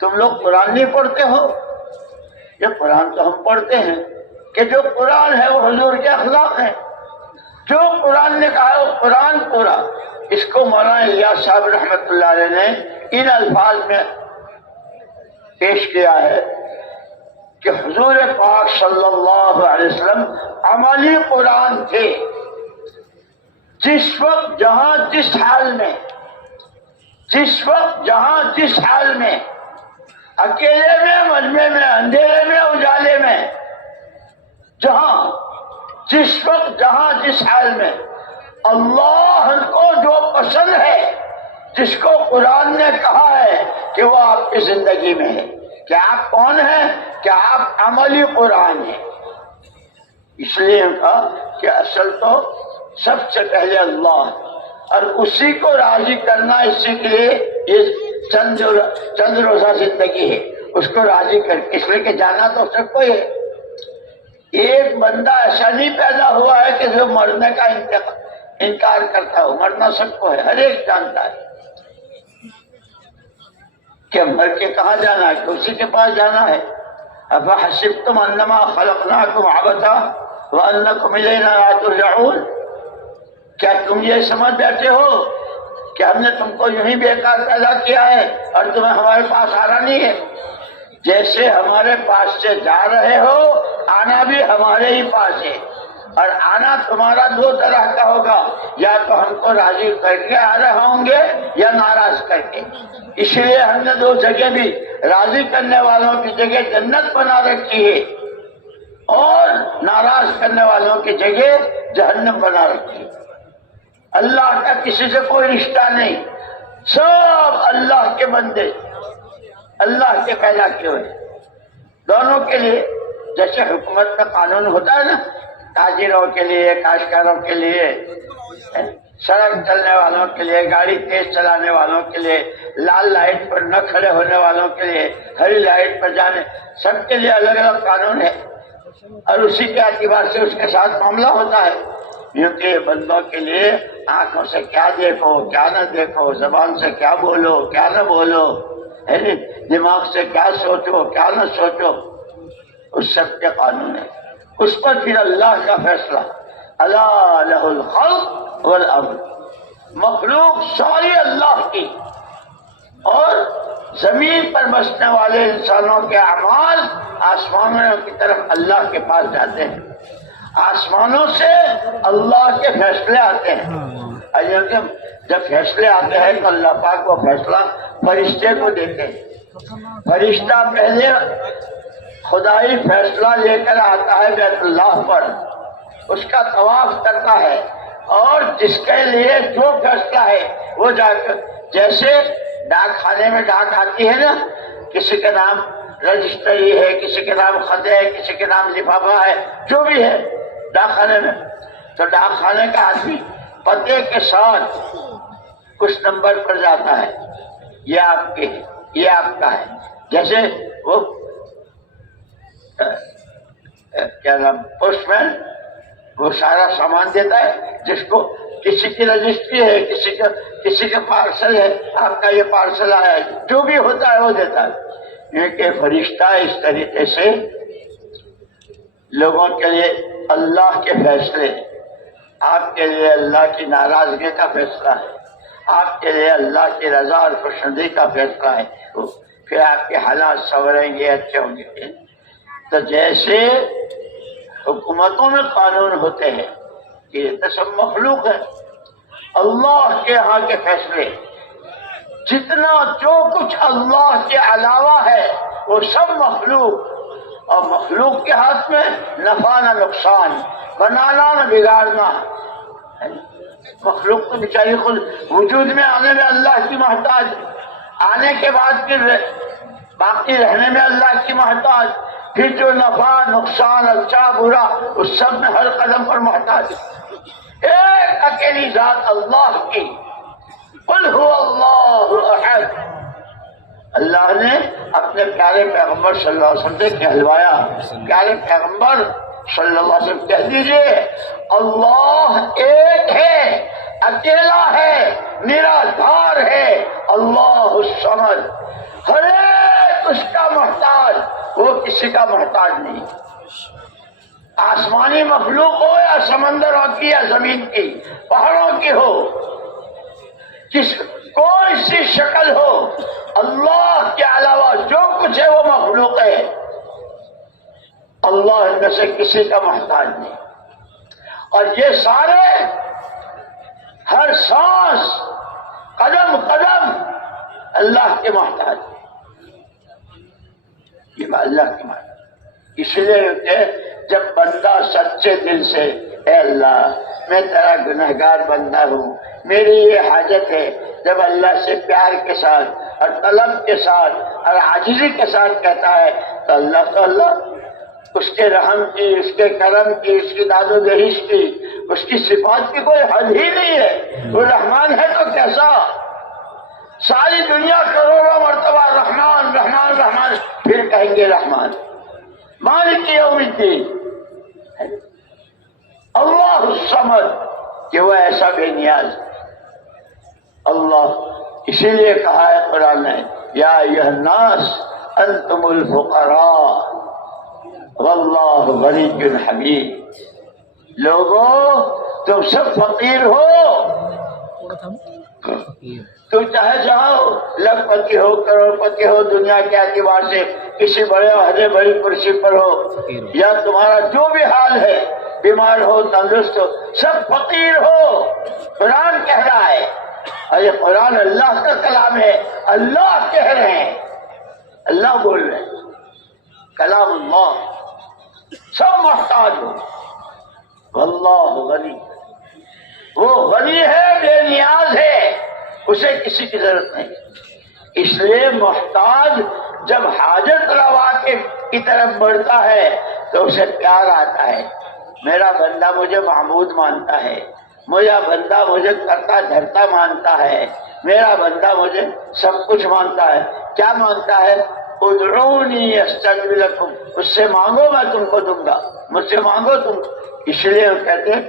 تم لوگ قرآن نہیں پڑھتے ہو؟ یہ قرآن تو ہم پڑھتے ہیں کہ جو قرآن ہے وہ حضور کے اخلاق ہیں، جو قرآن نے کہا ہے وہ قرآن پورا۔ اس کو مولانا الیاس صاحب رحمۃ اللہ علیہ نے ان الفاظ میں پیش کیا ہے کہ حضور پاک صلی اللہ علیہ وسلم عملی قرآن تھے، جس وقت جہاں جس حال میں، جس وقت جہاں جس حال میں، اکیلے میں، مجمع میں، اندھیرے میں، اجالے میں، جہاں جس وقت جہاں جس حال میں اللہ کو جو پسند ہے، جس کو قرآن نے کہا ہے کہ وہ آپ کی زندگی میں ہے، کہ آپ کون ہیں، کہ آپ عملی قرآن ہیں۔ اس لیے کہا کہ اصل تو سب سے پہلے اللہ، اور اسی کو راضی کرنا، اسی کے لیے یہ چند روزہ زندگی ہے، اس کو راضی کر، اس لیے کہ جانا تو سب کو ہے۔ ایک بندہ ایسا نہیں پیدا ہوا ہے کہ جو مرنے کا انکار کرتا ہو، مرنا سب کو ہے، ہر ایک جانتا ہے کہ مر کے کہاں جانا ہے، کہ اسی کے پاس جانا ہے۔ افحسبتم انما خلقناکم عبثا وانکم الینا لا ترجعون، کیا تم یہ سمجھ بیٹھے ہو کہ ہم نے تم کو یوں ہی بیکار پیدا کیا ہے اور تمہیں ہمارے پاس آنا نہیں ہے؟ جیسے ہمارے پاس سے جا رہے ہو، آنا بھی ہمارے ہی پاس ہے، اور آنا تمہارا دو طرح کا ہوگا، یا تو ہم کو راضی کر کے آ رہے ہوں گے یا ناراض کر کے۔ اس لیے ہم نے دو جگہ بھی راضی کرنے والوں کی جگہ جنت بنا رکھی ہے اور ناراض کرنے والوں کی جگہ جہنم بنا رکھی ہے۔ اللہ کا کسی سے کوئی رشتہ نہیں، سب اللہ کے بندے، اللہ کے پیدا کیے ہوئے، دونوں کے لیے۔ جیسے حکومت کا قانون ہوتا ہے نا، تاجروں کے لیے، کاشتکاروں کے لیے، سڑک چلنے والوں کے لیے، گاڑی تیز چلانے والوں کے لیے، لال لائٹ پر نہ کھڑے ہونے والوں کے لیے، ہری لائٹ پر جانے، سب کے لیے الگ الگ قانون ہے، اور اسی کے اعتبار سے اس کے ساتھ معاملہ ہوتا ہے۔ کیونکہ بندوں کے لیے آنکھوں سے کیا دیکھو، کیا نہ دیکھو، زبان سے کیا بولو، کیا نہ بولو، دماغ سے کیا سوچو، کیا نہ سوچو، اس سب کے قانون ہے۔ اس پر پھر اللہ کا فیصلہ، الا لہ الخلق والامر، مخلوق ساری اللہ کی، اور زمین پر بسنے والے انسانوں کے اعمال آسمانوں کی طرف اللہ کے پاس جاتے ہیں، آسمانوں سے اللہ کے فیصلے آتے ہیں۔ جب فیصلے آتے ہیں تو اللہ پاک وہ فیصلہ فرشتے کو دیتے ہیں، فرشتہ پہلے خدائی فیصلہ لے کر آتا ہے بیت اللہ پر، اس کا طواف کرتا ہے، اور جس کے لیے جو فیصلہ ہے وہ جا کر، جیسے ڈاک خانے میں ڈاک آتی ہے نا، کسی کے نام رجسٹری ہے، کسی کے نام خط ہے، کسی کے نام لفافہ ہے، جو بھی ہے ڈاک خانے میں، تو ڈاک خانے کا آدمی پتے کے ساتھ کچھ نمبر پر جاتا ہے، یہ آپ کے، یہ آپ کا ہے۔ جیسے وہ کیا نام، پوسٹ مین، وہ سارا سامان دیتا ہے، جس کو کسی کی رجسٹری ہے، کسی کا پارسل ہے، آپ کا یہ پارسل آیا ہے، جو بھی ہوتا ہے وہ دیتا ہے۔ کیونکہ فرشتہ اس طریقے سے لوگوں کے لیے اللہ کے فیصلے، آپ کے لیے اللہ کی ناراضگی کا فیصلہ ہے، آپ کے لیے اللہ کی رضا اور خوشنودی کا فیصلہ ہے، پھر آپ کے حالات سنوریں گے، اچھے ہوں گے۔ تو جیسے حکومتوں میں قانون ہوتے ہیں، یہ تو سب مخلوق ہے، اللہ کے ہاں کے فیصلے جتنا جو کچھ اللہ کے علاوہ ہے وہ سب مخلوق، اور مخلوق کے ہاتھ میں نفع نہ نقصان، بنانا نہ بگاڑنا۔ مخلوق تو بیچاری خود وجود میں آنے میں اللہ کی محتاج، آنے کے بعد پھر باقی رہنے میں اللہ کی محتاج، پھر جو نفع نقصان اچھا برا اس سب میں ہر قدم پر محتاج۔ ایک اکیلی ذات اللہ کی، قل هو اللہ احد۔ اللہ نے اپنے پیارے پیغمبر صلی اللہ علیہ وسلم سے کہلوایا، پیارے پیغمبر صلی اللہ علیہ وسلم کہہ دیجئے اللہ ایک ہے، اکیلا ہے، نراکار ہے، اللہ الصمد، ہر ایک اس کا محتاج، وہ کسی کا محتاج نہیں۔ آسمانی مخلوق ہو یا سمندروں کی یا زمین کی، پہاڑوں کی ہو، کوئی سی شکل ہو، اللہ کے علاوہ جو کچھ ہے وہ مخلوق ہے، اللہ ان میں سے کسی کا محتاج نہیں۔ اور یہ سارے ہر سانس قدم قدم اللہ کے محتاج ہیں، یہ اللہ کے محتاج۔ اس لیے کہ جب بندہ سچے دل سے اے اللہ میں تیرا گنہگار بندہ ہوں، میری یہ حاجت ہے، جب اللہ سے پیار کے ساتھ اور طلب کے ساتھ اور عاجزی کے ساتھ کہتا ہے تو اللہ اس کے رحم کی، اس کے کرم کی، اس کی داد و دہیش کی، اس کی صفات کی کوئی حد ہی نہیں ہے۔ وہ رحمان ہے تو کیسا، ساری دنیا کروڑوں مرتبہ رحمان رحمان رحمان پھر کہیں گے رحمان، مالک یوم الدین، اللہ الصمد، کہ وہ ایسا بے نیاز اللہ۔ اسی لیے کہا ہے قرآن نے یا ایھا الناس انتم الفقراء واللہ غنی حمید، لوگوں تم سب فقیر ہو، تم چاہے چاہو لکھ پتی ہو، کروڑ پتی ہو، دنیا کے اعتبار سے کسی بڑے عہدے بڑی کرسی پر ہو، یا تمہارا جو بھی حال ہے، بیمار ہو تندرست ہو، سب فقیر ہو۔ قرآن کہہ رہا ہے، اور یہ قرآن اللہ کا کلام ہے، اللہ کہہ رہے ہیں، اللہ بول رہے ہیں، کلام اللہ، سب محتاج ہو، واللہ غنی، وہ غنی ہے، بے نیاز ہے، اسے کسی کی ضرورت نہیں۔ اس لیے محتاج جب حاجت روا کی طرف بڑھتا ہے تو اسے پیار آتا ہے، میرا بندہ مجھے معبود مانتا ہے، میرا بندہ مجھے کرتا دھرتا مانتا ہے، میرا بندہ مجھے سب کچھ مانتا ہے۔ کیا مانتا ہے؟ ادعونی استجب لکم، اس سے مانگو میں تم کو دوں گا، مجھ سے مانگو تم۔ اس لیے وہ کہتے ہیں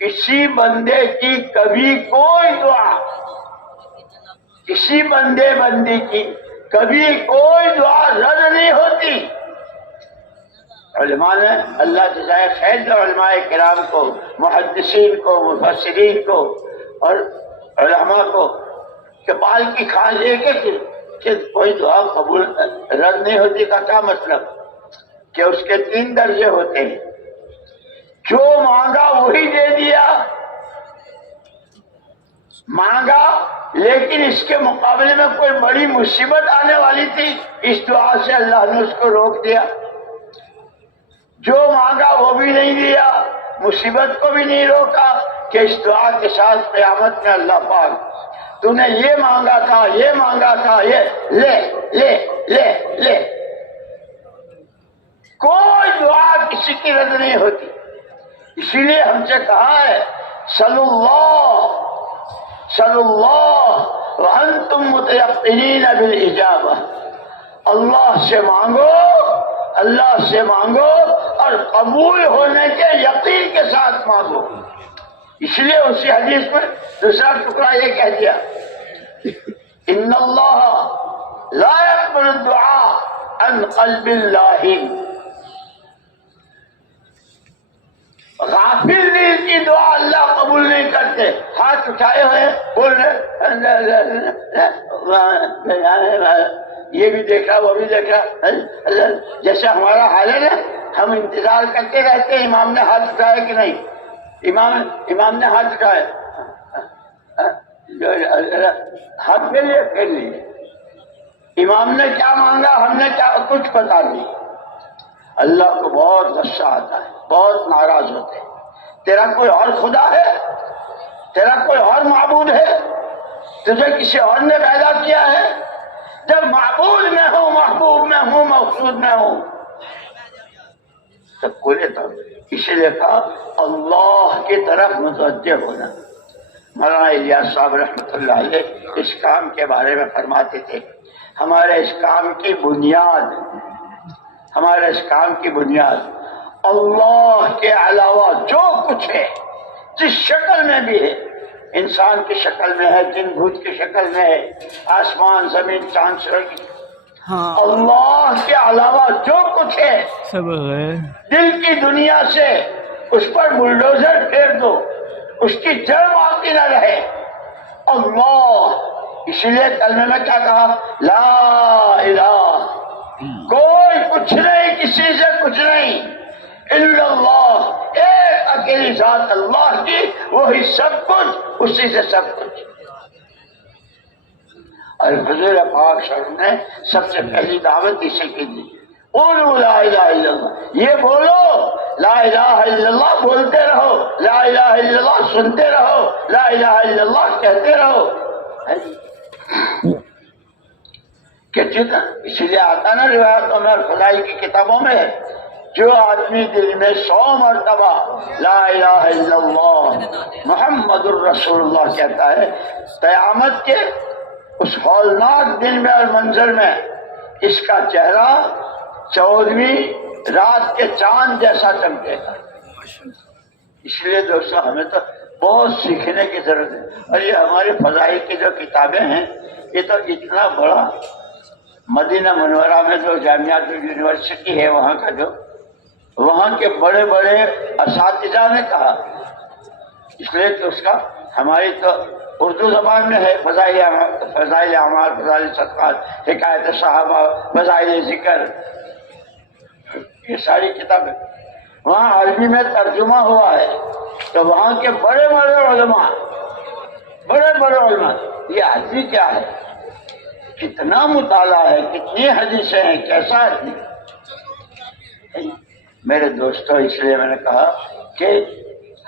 کسی بندے کی کبھی کوئی دعا، کسی بندے بندی کی کبھی کوئی دعا رد نہیں ہوتی۔ علماء نے اللہ جزائے خیر دے علماء کرام کو، محدثین کو، مفسرین کو اور علماء کو کہ بال کی کھال ایک ہے کہ کوئی دعا قبول رد نہیں ہوتی کا کیا مطلب؟ کہ اس کے 3 درجے ہوتے ہیں، جو مانگا وہی دے دیا، مانگا لیکن اس کے مقابلے میں کوئی بڑی مصیبت آنے والی تھی، اس دعا سے اللہ نے اس کو روک دیا۔ جو مانگا وہ بھی نہیں دیا، مصیبت کو بھی نہیں روکا، کہ اس دعا کے ساتھ قیامت میں اللہ پاک تو نے یہ مانگا تھا، یہ مانگا تھا، یہ لے لے لے لے۔ کوئی دعا کسی کی رد نہیں ہوتی۔ اسی لیے ہم سے کہا ہے صلی اللہ وانتم متیقنین بالاجابہ، اللہ سے مانگو، اللہ سے مانگو اور قبول ہونے کے یقین کے ساتھ مانگو۔ اس لیے اسی حدیث میں دوسرا ٹکڑا یہ کہہ دیا ان اللہ لا يقبل الدعاء عن قلب اللہ، غافل دل کی دعا اللہ قبول نہیں کرتے. ہاتھ اٹھائے ہوئے بول رہے یہ بھی دیکھا وہ بھی دیکھا. جیسے ہمارا حال ہے نا, ہم انتظار کرتے رہتے ہیں امام نے ہاتھ اٹھائے کہ نہیں. امام نے ہاتھ اٹھائے, ہاتھ پھیر لیے. امام نے کیا مانگا, ہم نے کیا, کچھ پتا نہیں. اللہ کو بہت غصہ آتا ہے, بہت ناراض ہوتے ہیں. تیرا کوئی اور خدا ہے, تیرا کوئی اور معبود ہے, تجھے کسی اور نے پیدا کیا ہے؟ جب معبود میں ہوں, محبوب میں ہوں, مقصود میں ہوں, تب کھلے تب. اسی لیے کہا اللہ کی طرف متوجہ ہونا. مولانا الیاس صاحب رحمۃ اللہ علیہ اس کام کے بارے میں فرماتے تھے, ہمارے اس کام کی بنیاد, ہمارے اس کام کی بنیاد اللہ کے علاوہ جو کچھ ہے, جس شکل میں بھی ہے, انسان کی شکل میں ہے, جن بھوت کی شکل میں ہے, آسمان زمین چاند سورج, اللہ کے علاوہ جو کچھ ہے دل کی دنیا سے اس پر بلڈوزر پھیر دو, اس کی جڑ باقی نہ رہے. اللہ, اسی لیے کلمے میں کیا کہا, لا الہ, کوئی کچھ نہیں, کسی سے کچھ نہیں, الا اللہ, ایک اکیلی ذات اللہ کی, وہی سب کچھ, اسی سے سب کچھ. اور حضور پاک صلی اللہ علیہ وسلم نے سب سے پہلی دعوت اسے کی دی, قولوا لا الہ الا اللہ, یہ بولو لا الہ الا اللہ, بولتے رہو لا الہ الا اللہ, سنتے رہو لا الہ الا اللہ, کہتے رہو. کہ جتنا, اسی لیے آتا نا روایتوں میں اور خدائی کی کتابوں میں, جو آدمی دل میں 100 مرتبہ لا الہ الا اللہ محمد الرسول اللہ کہتا ہے, قیامت کے اس ہولناک دن میں اور منظر میں اس کا چہرہ 14ویں رات کے چاند جیسا چمکے گا. اس لیے دوستو ہمیں تو بہت سیکھنے کی ضرورت ہے. اور یہ ہماری فضائل کی جو کتابیں ہیں, یہ تو اتنا بڑا مدینہ منورہ میں جو جامعہ یونیورسٹی ہے, وہاں کا جو, وہاں کے بڑے بڑے اساتذہ نے کہا, اس لیے کہ اس کا ہماری تو اردو زبان میں ہے, فضائل اعمال, فضائل صدقات, حکایت صحابہ, فضائل ذکر, یہ ساری کتابیں. وہاں عربی میں ترجمہ ہوا ہے, تو وہاں کے بڑے بڑے علماء, یہ آدمی کیا ہے, کتنا مطالعہ ہے, کتنی حدیثیں ہیں, کیسا آدمی. میرے دوستو, اس لیے میں نے کہا کہ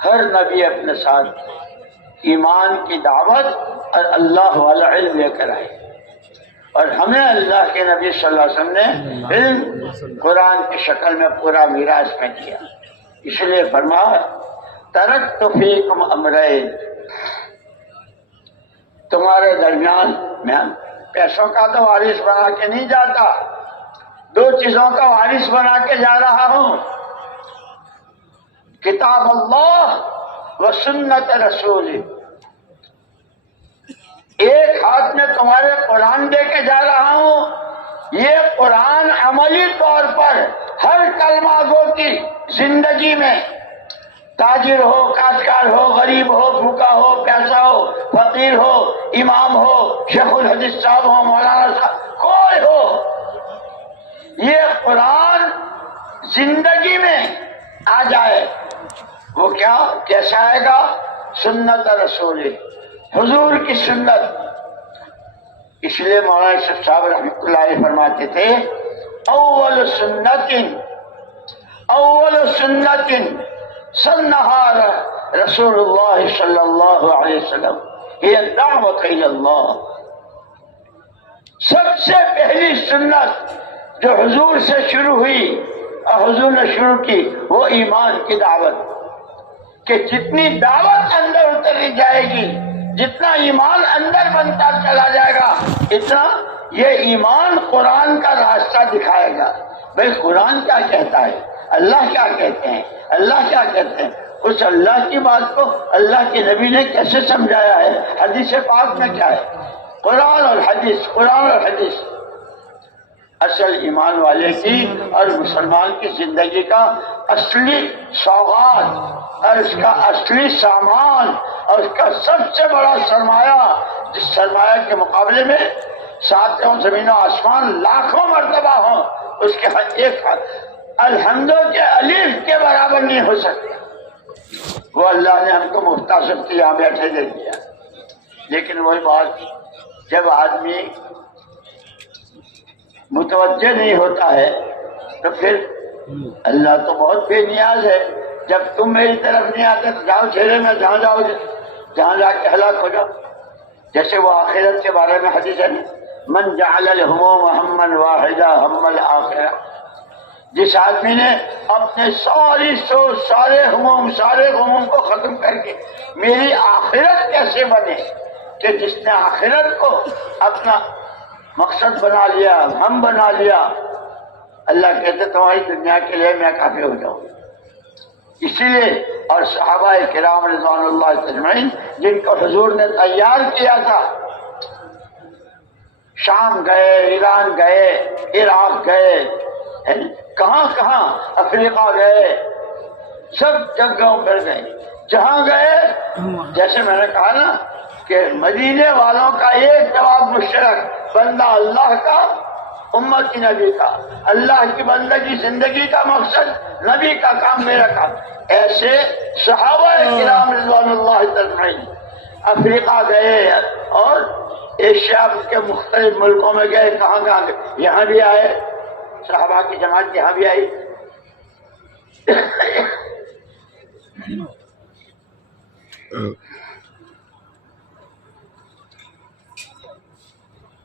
ہر نبی اپنے ساتھ ایمان کی دعوت اور اللہ والا علم لے کر آئے, اور ہمیں اللہ کے نبی صلی اللہ علیہ وسلم نے علم قرآن کی شکل میں پورا میراث میں کیا. اس لیے فرمایا ترکت فیکم امرین, تمہارے درمیان میں پیسوں کا تو وارث بنا کے نہیں جاتا, 2 چیزوں کا وارث بنا کے جا رہا ہوں, کتاب اللہ و سنت رسول. ایک ہاتھ میں تمہارے قرآن دے کے جا رہا ہوں, یہ قرآن عملی طور پر ہر کلمہ گو کی زندگی میں, تاجر ہو, کاشتکار ہو, غریب ہو, بھوکا ہو, پیاسا ہو, فقیر ہو, امام ہو, شیخ الحدیث صاحب ہو, مولانا صاحب, کوئی ہو, یہ قرآن زندگی میں آ جائے. وہ کیا, کیسا آئے گا, سنت رسول, حضور کی سنت. اس لیے مولانا یوسف صاحب رحمۃ اللہ علیہ فرماتے تھے, اول سنت سنہا رسول اللہ صلی اللہ علیہ وسلم ہی الدعوۃ الی اللہ. سب سے پہلی سنت جو حضور سے شروع ہوئی اور حضور نے شروع کی, وہ ایمان کی دعوت. کہ جتنی دعوت اندر اتری جائے گی, جتنا ایمان اندر بنتا چلا جائے گا, اتنا یہ ایمان قرآن کا راستہ دکھائے گا. بھائی قرآن کیا کہتا ہے, اللہ کیا کہتے ہیں, اللہ کیا کہتے ہیں, اس اللہ کی بات کو اللہ کے نبی نے کیسے سمجھایا ہے, حدیث پاک میں کیا ہے, قرآن اور حدیث, قرآن اور حدیث. اصل ایمان والے کی اور مسلمان کی زندگی کا اصلی سوغات اور اس کا اصلی سامان اور اس کا سب سے بڑا سرمایہ، جس سرمایہ کے مقابلے میں ساتوں زمین و آسمان لاکھوں مرتبہ ہوں، اس کے ایک الحمد کے الف کے برابر نہیں ہو سکتا۔ وہ اللہ نے ہم کو مختصر کیا، بیٹھے دے دیا۔ لیکن وہی بات، جب آدمی متوجہ نہیں ہوتا ہے تو پھر اللہ تو بہت بے نیاز ہے، جب تم میری طرف نہیں آتے تو جاؤ چھیڑے میں، جہاں جاؤ جہاں جا کے ہلاک ہو جاؤ۔ جیسے وہ آخرت کے بارے میں حدیث ہے، من جعل الہموم ہما واحدا ہم الآخرہ، جس آدمی نے اپنے ساری سوچ، سارے غموم کو ختم کر کے میری آخرت کیسے بنے، کہ جس نے آخرت کو اپنا مقصد بنا لیا، ہم بنا لیا، اللہ کہتے تمہاری دنیا کے لیے میں کافی ہو جاؤں۔ اسی لیے اور صحابہ کرام رضوان اللہ اجمعین جن کو حضور نے تیار کیا تھا، شام گئے، ایران گئے، عراق گئے، کہاں کہاں، افریقہ گئے، سب جگہوں پر گئے، جہاں گئے جیسے میں نے کہا نا کہ مدینے والوں کا ایک جواب مشترک، بندہ اللہ کا، امت نبی کا، اللہ کی بندگی زندگی کا مقصد، نبی کا کام میرا کام۔ ایسے صحابہ کرام رضوان اللہ اجمعین افریقہ گئے اور ایشیا کے مختلف ملکوں میں گئے، کہاں کہاں گئے، یہاں بھی آئے، صحابہ کی جماعت یہاں بھی آئی۔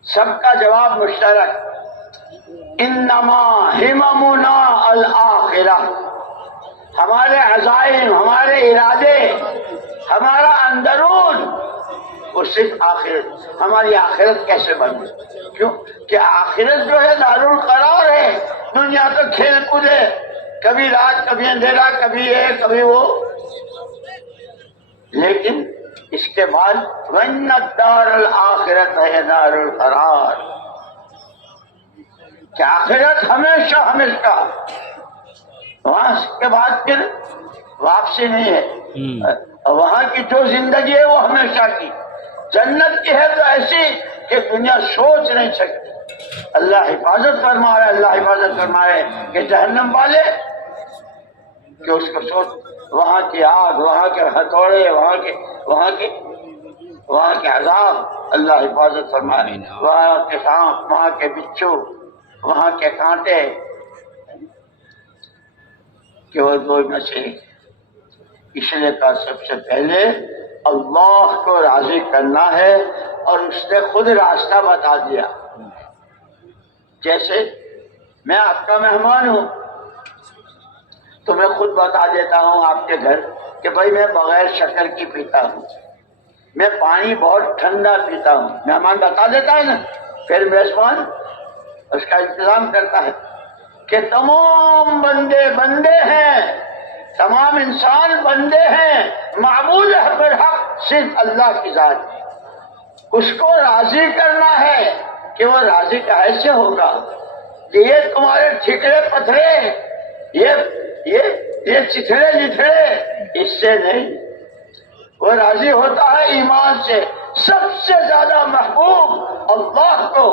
سب کا جواب مشترک، انما ہممنا الآخرہ، ہمارے عزائم، ہمارے ارادے، ہمارا اندرون وہ صرف آخرت، ہماری آخرت کیسے بنے، کیوں کہ آخرت جو ہے دارالقرار ہے، دنیا تو کھیل کود ہے، کبھی رات کبھی اندھیرا، کبھی یہ کبھی وہ، لیکن اس کے بعد وَإِنَّ الدَّارَ الْآخِرَةَ هِيَ دَارُ الْقَرَارِ، کہ آخرت ہمیشہ ہمیشہ، وہاں کے بعد پھر واپسی نہیں ہے، وہاں کی جو زندگی ہے وہ ہمیشہ کی، جنت کی ہے تو ایسی کہ دنیا سوچ نہیں سکتی۔ اللہ حفاظت فرمائے، اللہ حفاظت فرمائے کہ جہنم والے کہ اس کو سوچ، وہاں کی آگ، وہاں کے ہتھوڑے، وہاں کے عذاب، اللہ حفاظت فرمائے، وہاں کے سانپ، وہاں کے بچھو، وہاں کے کانٹے، کہ وہ دو نشے۔ اس لیے کا سب سے پہلے اللہ کو راضی کرنا ہے، اور اس نے خود راستہ بتا دیا۔ جیسے میں آپ کا مہمان ہوں تو میں خود بتا دیتا ہوں آپ کے گھر کہ بھائی میں بغیر شکر کی پیتا ہوں، میں پانی بہت ٹھنڈا پیتا ہوں، مہمان بتا دیتا ہے نا، پھر میزبان اس کا انتظام کرتا ہے کہ تمام بندے بندے ہیں، تمام انسان بندے ہیں، معبود برحق صرف اللہ کی ذات ہے، اس کو راضی کرنا ہے کہ وہ راضی کیسے ہوگا کہ یہ تمہارے ٹھیکرے پتھرے، یہ چتھڑے لتھڑے، اس سے نہیں، وہ راضی ہوتا ہے ایمان سے۔ سب سے زیادہ محبوب اللہ کو،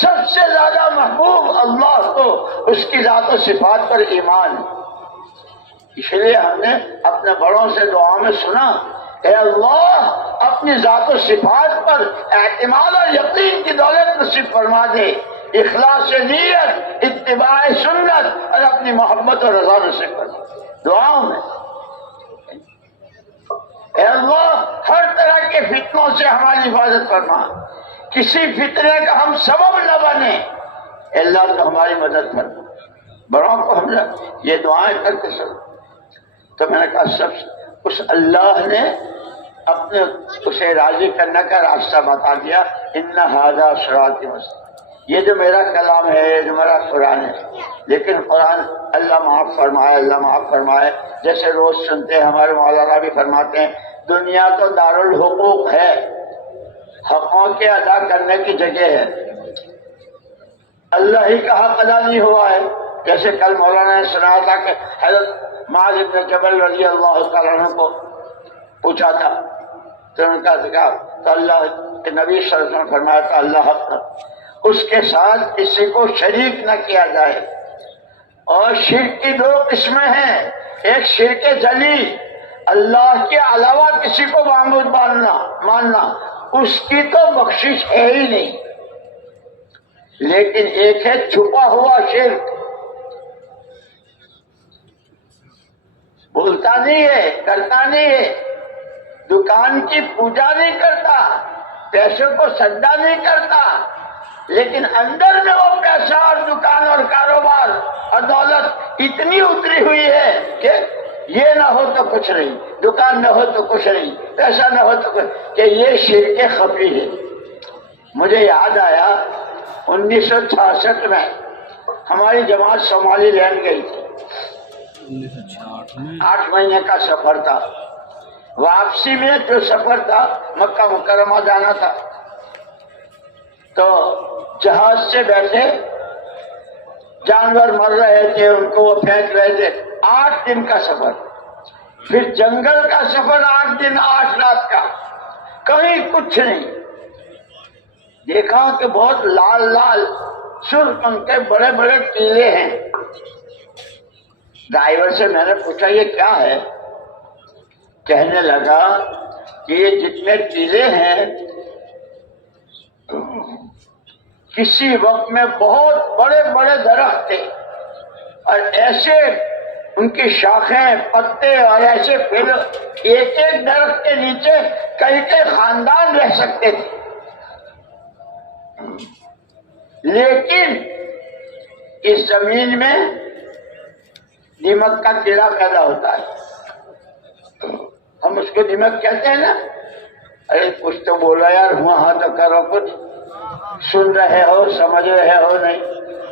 سب سے زیادہ محبوب اللہ کو، اس کی ذات و صفات پر ایمان۔ اس لیے ہم نے اپنے بڑوں سے دعا میں سنا، اے اللہ اپنی ذات و صفات پر اعتماد اور یقین کی دولت نصیب فرما دے، اخلاص نیت، اتباع سنت، اور اپنی محبت اور رضا نصیب فرما دے۔ دعاؤں میں اے اللہ ہر طرح کے فتنوں سے ہماری حفاظت فرما، کسی فتنے کا ہم سبب نہ بنے، اے اللہ تو ہماری مدد فرما۔ بڑوں کو ہم یہ دعائیں کرتے سن، تو میں نے کہا سب اس اللہ نے اپنے اسے راضی کرنے کا راستہ بتا دیا، ان ھذا صراط مستقیم، یہ جو میرا کلام ہے، یہ جو میرا قرآن ہے، لیکن قرآن اللہ معاف فرمائے، اللہ معاف فرمائے، جیسے روز سنتے ہیں ہمارے مولانا بھی فرماتے ہیں، دنیا تو دارالحقوق ہے، حقوں کے ادا کرنے کی جگہ ہے، اللہ ہی کا حق ادا نہیں ہوا ہے. جیسے کل مولانا نے سنایا تھا کہ حضرت معاذ بن جبل رضی اللہ تعالیٰ عنہ کو پوچھا تھا تو ان کا ذکر تو اللہ کے نبی صلی اللہ علیہ وسلم فرمایا تھا اللہ حق اس کے ساتھ کسی کو شریک نہ کیا جائے. اور شرک کی دو قسمیں ہیں. ایک شرک جلی، اللہ کے علاوہ کسی کو معبود ماننا، اس کی تو بخشش ہے ہی نہیں. لیکن ایک ہے چھپا ہوا شرک، بولتا نہیں ہے، کرتا نہیں ہے، دکان کی پوجا نہیں کرتا، پیسوں کو سجدہ نہیں کرتا، لیکن اندر میں وہ پیسہ اور دکان اور کاروبار اور دولت اتنی اتری ہوئی ہے کہ یہ نہ ہو تو کچھ نہیں، دکان نہ ہو تو کچھ نہیں، پیسہ نہ ہو تو کچھ، کہ یہ شرک خفی ہے. مجھے یاد آیا 1966 میں ہماری جماعت صومالی لینڈ گئی تھی. 8 مہینے کا سفر تھا. واپسی میں جو سفر تھا مکہ مکرمہ جانا تھا، تو جہاز سے بیٹھے جانور مر رہے تھے، ان کو وہ پھینک رہے تھے. 8 دن کا سفر، پھر جنگل کا سفر 8 دن 8 رات کا، کہیں کچھ نہیں. دیکھا کہ بہت لال لال سرخ رنگ کے بڑے بڑے ٹیلے ہیں. ڈرائیور سے میں نے پوچھا یہ کیا ہے؟ کہنے لگا کہ یہ جتنے ٹیلے ہیں کسی وقت میں بہت بڑے بڑے درخت تھے، اور ایسے ان کی شاخیں پتے اور ایسے پھر ایک ایک درخت کے نیچے کئی کئی خاندان رہ سکتے تھے. لیکن اس زمین میں دیمک کا کیڑا پیدا ہوتا ہے. ہم اس کو دیمک کہتے ہیں نا. ارے کچھ تو بولا یار، وہاں تو کرو، کچھ سن رہے ہو، سمجھ رہے ہو نہیں؟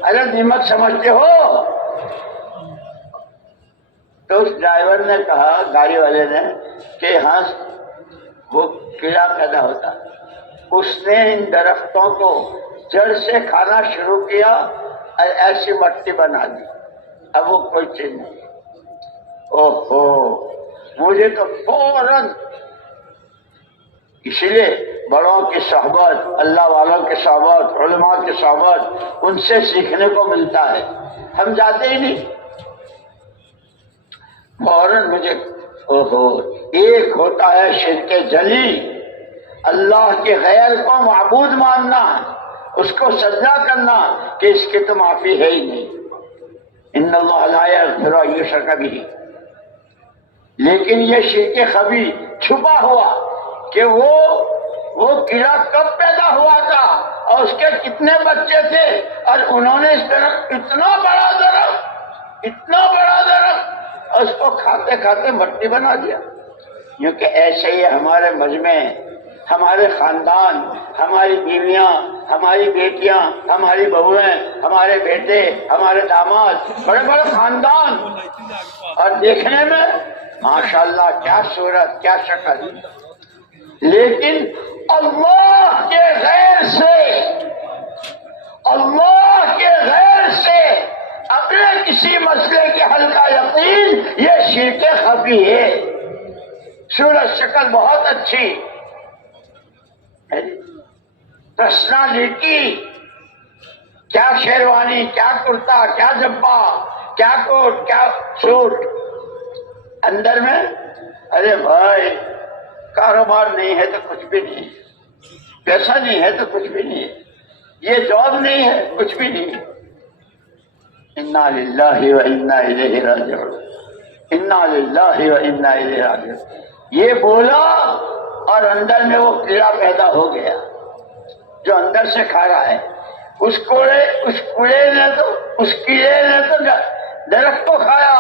ارے دیمک سمجھتے ہو؟ تو اس ڈرائیور نے کہا، گاڑی والے نے، کہ ہاں وہ کیڑا پیدا ہوتا. اس نے ان درختوں کو جڑ سے کھانا شروع کیا اور ایسی مٹی بنا دی. اب وہ کوئی چیز نہیں. اوہو، مجھے تو فوراً، اسی لیے بڑوں کی صحبت، اللہ والوں کی صحبت، علماء کی صحبت، ان سے سیکھنے کو ملتا ہے. ہم جاتے ہی نہیں. فوراً مجھے اوہو، ایک ہوتا ہے شرک جلی، اللہ کے غیر کو معبود ماننا، اس کو سجدہ کرنا کہ اس کی تو معافی ہے ہی نہیں. ان اللہ لا یغفر ان یشرک بہ. لیکن یہ شرک خفی چھپا ہوا کہ وہ کیڑا کب پیدا ہوا تھا اور اس کے کتنے بچے تھے، اور انہوں نے اس درخت اتنا بڑا درخت اور اس کو کھاتے کھاتے مٹی بنا دیا. کیونکہ ایسے ہی ہمارے مجمع، ہمارے خاندان، ہماری بیویاں، ہماری بیٹیاں، ہماری بہویں، ہمارے بیٹے، ہمارے داماد، بڑے بڑے خاندان، اور دیکھنے میں ماشاءاللہ کیا صورت، کیا شکل. لیکن اللہ کے غیر سے اپنے کسی مسئلے کے حل کا یقین، یہ شرک خفی ہے. صورت شکل بہت اچھی، پرسنالٹی، کیا شیروانی، کیا کرتا، کیا جبا، کیا کوٹ، کیا سوٹ، اندر میں ارے بھائی کاروبار نہیں ہے تو کچھ بھی نہیں ہے، پیسہ نہیں ہے تو کچھ بھی نہیں ہے، یہ جاب نہیں ہے، کچھ بھی نہیں ہے. انا للہ و انا الیہ راجعون، انا للہ و انا الیہ راجعون. یہ بولا اور اندر میں وہ کیڑا پیدا ہو گیا جو اندر سے کھا رہا ہے. اس کیڑے نے تو درخت کو کھایا.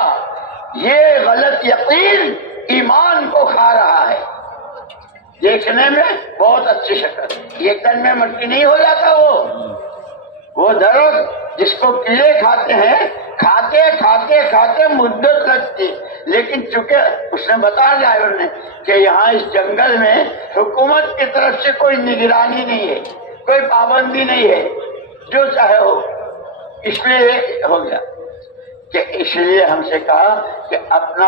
یہ غلط یقین ایمان کو کھا رہا ہے. دیکھنے میں بہت اچھی شکل، ایک دن میں مٹی نہیں ہو جاتا. وہ درخت جس کو کیڑے کھاتے ہیں، کھاتے کھاتے کھاتے مدت لگتی. لیکن چونکہ اس نے بتایا ڈرائیور نے کہ یہاں اس جنگل میں حکومت کی طرف سے کوئی نگرانی نہیں ہے، کوئی پابندی نہیں ہے، جو چاہے ہو. اس لیے ہو گیا کہ اس لیے ہم سے کہا کہ اپنے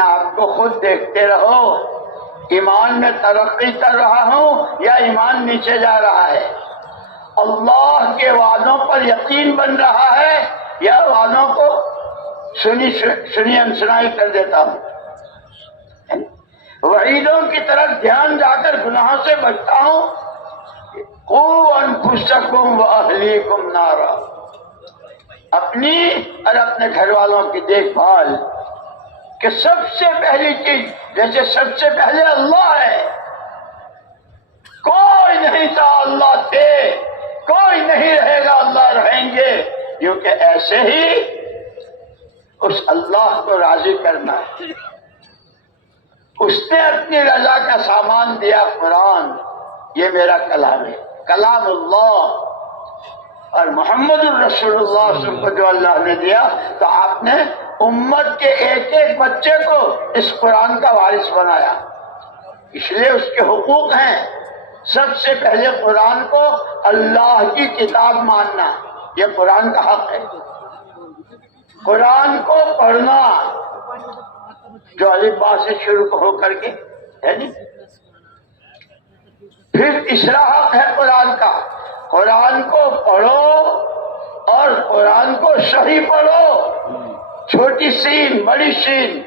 آپ کو خود دیکھتے رہو، ایمان میں ترقی کر رہا ہوں یا ایمان نیچے جا رہا ہے، اللہ کے وعدوں پر یقین بن رہا ہے یا وعدوں کو سنی انسنائی کر دیتا ہوں، وعیدوں کی طرف دھیان جا کر گناہوں سے بچتا ہوں، قوا انفسکم واہلیکم نارا، اپنی اور اپنے گھر والوں کی دیکھ بھال، کہ سب سے پہلی چیز جیسے سب سے پہلے اللہ ہے، کوئی نہیں تھا اللہ تھے، کوئی نہیں رہے گا اللہ رہیں گے، کیونکہ ایسے ہی اس اللہ کو راضی کرنا ہے۔ اس نے اپنی رضا کا سامان دیا قرآن، یہ میرا کلام ہے، کلام اللہ، اور محمد الرسول اللہ صلی اللہ علیہ وسلم کو جو اللہ نے دیا، تو آپ نے امت کے ایک ایک بچے کو اس قرآن کا وارث بنایا، اس لیے اس کے حقوق ہیں۔ سب سے پہلے قرآن کو اللہ کی کتاب ماننا، یہ قرآن کا حق ہے، قرآن کو پڑھنا جو الف با سے شروع ہو کر کے ہے نہیں، پھر تیسرا حق ہے قرآن کا، قرآن کو پڑھو اور قرآن کو صحیح پڑھو، چھوٹی سین بڑی سین،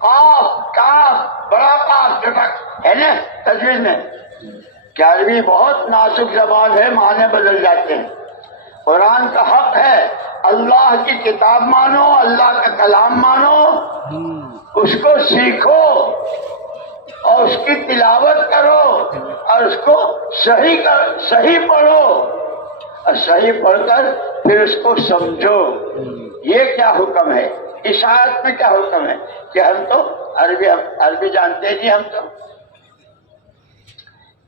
قاف کاف بڑا قاف چھوٹا ہے نا تجوید میں، کہ عربی بہت نازک زبان ہے، معنی بدل جاتے ہیں۔ قرآن کا حق ہے اللہ کی کتاب مانو، اللہ کا کلام مانو، اس کو سیکھو اور اس کی تلاوت کرو اور اس کو صحیح پڑھو، اور صحیح پڑھ کر پھر اس کو سمجھو۔ یہ کیا حکم ہے؟ اس آیت میں کیا حکم ہے کہ ہم تو عربی جانتے ہیں جی، ہم تو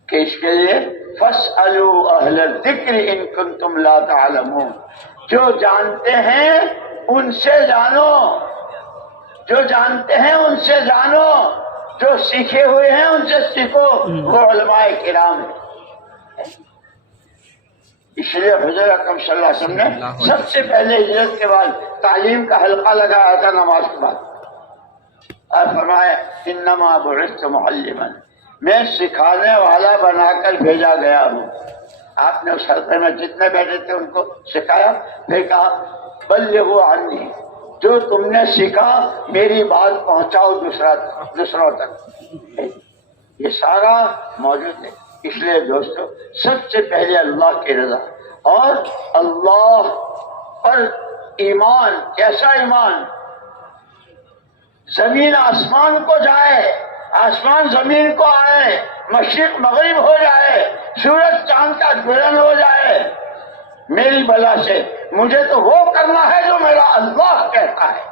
کہ اس کے لیے فَاسْأَلُوا أَهْلَ الذِّكْرِ إِن كُنتُمْ لَا تَعْلَمُونَ، جو جانتے ہیں ان سے جانو، جو جانتے ہیں ان سے جانو، جو سیکھے ہوئے ہیں ان سے سیکھو، وہ علماء کرام ہیں۔ اس لیے حضور اکرم صلی اللہ علیہ وسلم نے سب سے پہلے ہجرت کے بعد تعلیم کا حلقہ لگایا تھا نماز کے بعد، اور فرمایا انما بعثت معلما، میں سکھانے والا بنا کر بھیجا گیا ہوں۔ آپ نے اس حلقے میں جتنے بیٹھے تھے ان کو سکھایا، پھر کہا بلغوا عنی، جو تم نے سیکھا میری بات پہنچاؤ دوسروں تک، یہ سارا موجود ہے۔ اس لیے دوستو سب سے پہلے اللہ کی رضا اور اللہ پر ایمان، کیسا ایمان؟ زمین آسمان کو جائے، آسمان زمین کو آئے، مشرق مغرب ہو جائے، سورج چاند کا گرہن ہو جائے میری بلا سے، مجھے تو وہ کرنا ہے جو میرا اللہ کہتا ہے،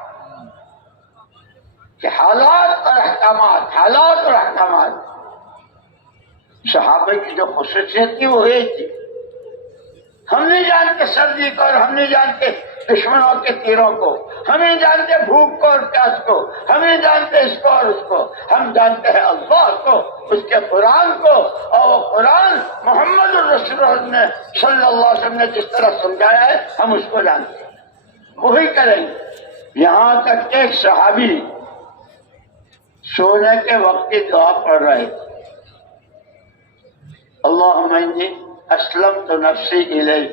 کہ حالات اور احکامات صحابہ کی جو خصوصیت تھی وہ یہ تھی، ہم نہیں جانتے سردی کو اور ہم نہیں جانتے دشمنوں کے تیروں کو، ہم نہیں جانتے بھوک کو اور پیاس کو، ہم نہیں جانتے اس کو اور اس کو، ہم جانتے ہیں اللہ کو، اس کے قرآن کو، اور وہ قرآن محمد الرسول اللہ نے صلی اللہ علیہ وسلم نے جس طرح سمجھایا ہے ہم اس کو جانتے ہیں، وہی کریں گے۔ یہاں تک ایک صحابی سونے کے وقت کی دعا پڑھ رہے تھے، اللہم انی اسلمت نفسی الیک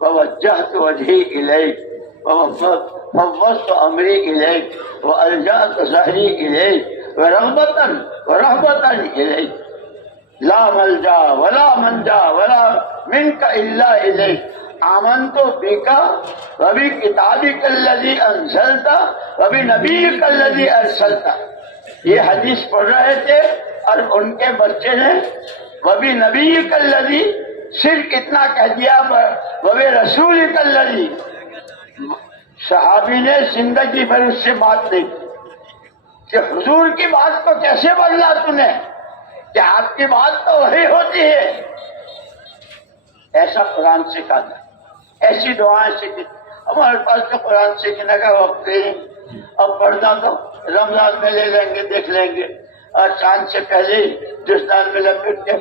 ووجہت وجہی الیک وفوضت امری الیک والجأت ظہری الیک ورہبتا الیک، لا ملجا ولا منجا ولا منک الا الیک، آمنت بک وبکتابک الذی انزلت وبنبیک الذی ارسلت۔ یہ حدیث پڑھ رہے تھے اور ان کے بچے نے وبی نبی کلذی صرف اتنا کہہ دیا، وبی رسول کلذی، صحابی نے زندگی بھر اس سے بات نہیں کہ حضور کی بات کو کیسے بدلا تو نے، کہ آپ کی بات تو وہی ہوتی ہے۔ ایسا قرآن سکھاتا، ایسی دعائیں سیکھی۔ ہمارے پاس تو قرآن سیکھنے کا وقت نہیں، اب پڑھنا تو رمضان میں لے لیں گے، دیکھ لیں گے، اور چاند سے پہلے ہی دستان میں لپٹ کے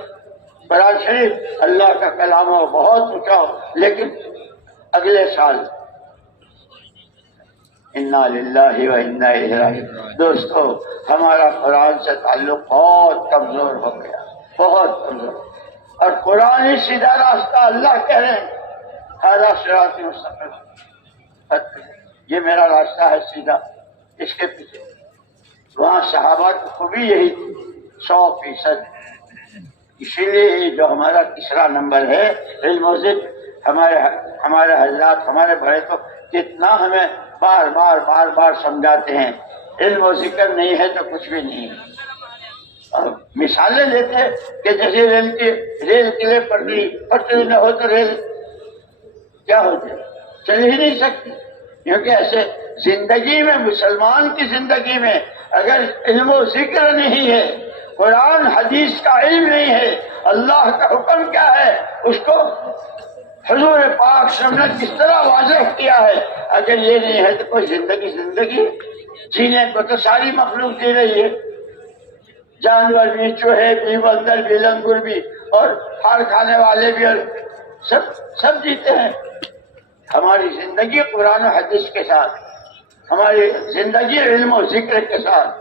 قرآن شریف اللہ کا کلام ہو، بہت اونچا ہو، لیکن اگلے سال انا للہ و انا الیہ راجعون۔ دوستو ہمارا قرآن سے تعلق بہت کمزور ہو گیا، بہت کمزور، اور قرآن ہی سیدھا راستہ، اللہ کہہ رہے ہیں ھذا صراط مستقیم، یہ میرا راستہ ہے سیدھا، اس کے پیچھے۔ وہاں صحابہ کی خوبی یہی تھی 100%۔ اسی لیے جو ہمارا تیسرا نمبر ہے علم و ذکر، ہمارے حضرات، ہمارے بڑے تو کتنا ہمیں بار بار سمجھاتے ہیں، علم و ذکر نہیں ہے تو کچھ بھی نہیں ہے۔ اور مثالیں دیتے ہیں کہ جیسے ریل کے لیے پٹری نہ ہو تو ریل کیا ہوتی، چل ہی نہیں سکتی، کیونکہ ایسے زندگی میں، مسلمان کی زندگی میں اگر علم و ذکر نہیں ہے، قرآن حدیث کا علم نہیں ہے، اللہ کا حکم کیا ہے اس کو حضور پاک صلی اللہ علیہ وسلم نے کس طرح واضح کیا ہے، اگر یہ نہیں ہے تو کوئی زندگی جینے کو تو ساری مخلوق جی رہی ہے، جانور بھی، چوہے بھی، بندر بھی، لنگور بھی، اور ہار کھانے والے بھی، اور سب جیتے ہیں۔ ہماری زندگی قرآن و حدیث کے ساتھ، ہماری زندگی علم و ذکر کے ساتھ،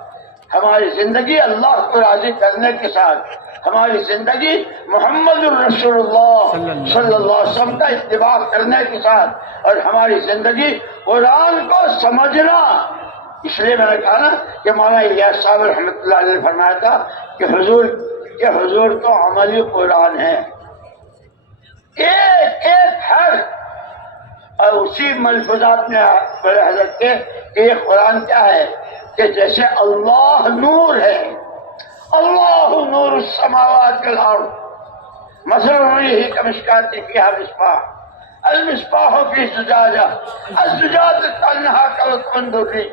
ہماری زندگی اللہ کو راضی کرنے کے ساتھ، ہماری زندگی محمد الرسول اللہ صلی اللہ علیہ وسلم کا اتباع کرنے کے ساتھ، اور ہماری زندگی قرآن کو سمجھنا۔ اس لیے میں نے کہا نا کہ مولانا الیاس صاحب رحمۃ اللہ علیہ نے فرمایا تھا کہ حضور تو عملی قرآن ہے، ایک حرف، اور اسی ملفوظات میں بڑے حضرت کے کہ یہ قرآن کیا ہے کہ جیسے اللہ نور ہے، اللہ نور السماوات والارض مثل نوره كمشكاة فيها مصباح المصباح في زجاجة الزجاجة كأنها كوكب دري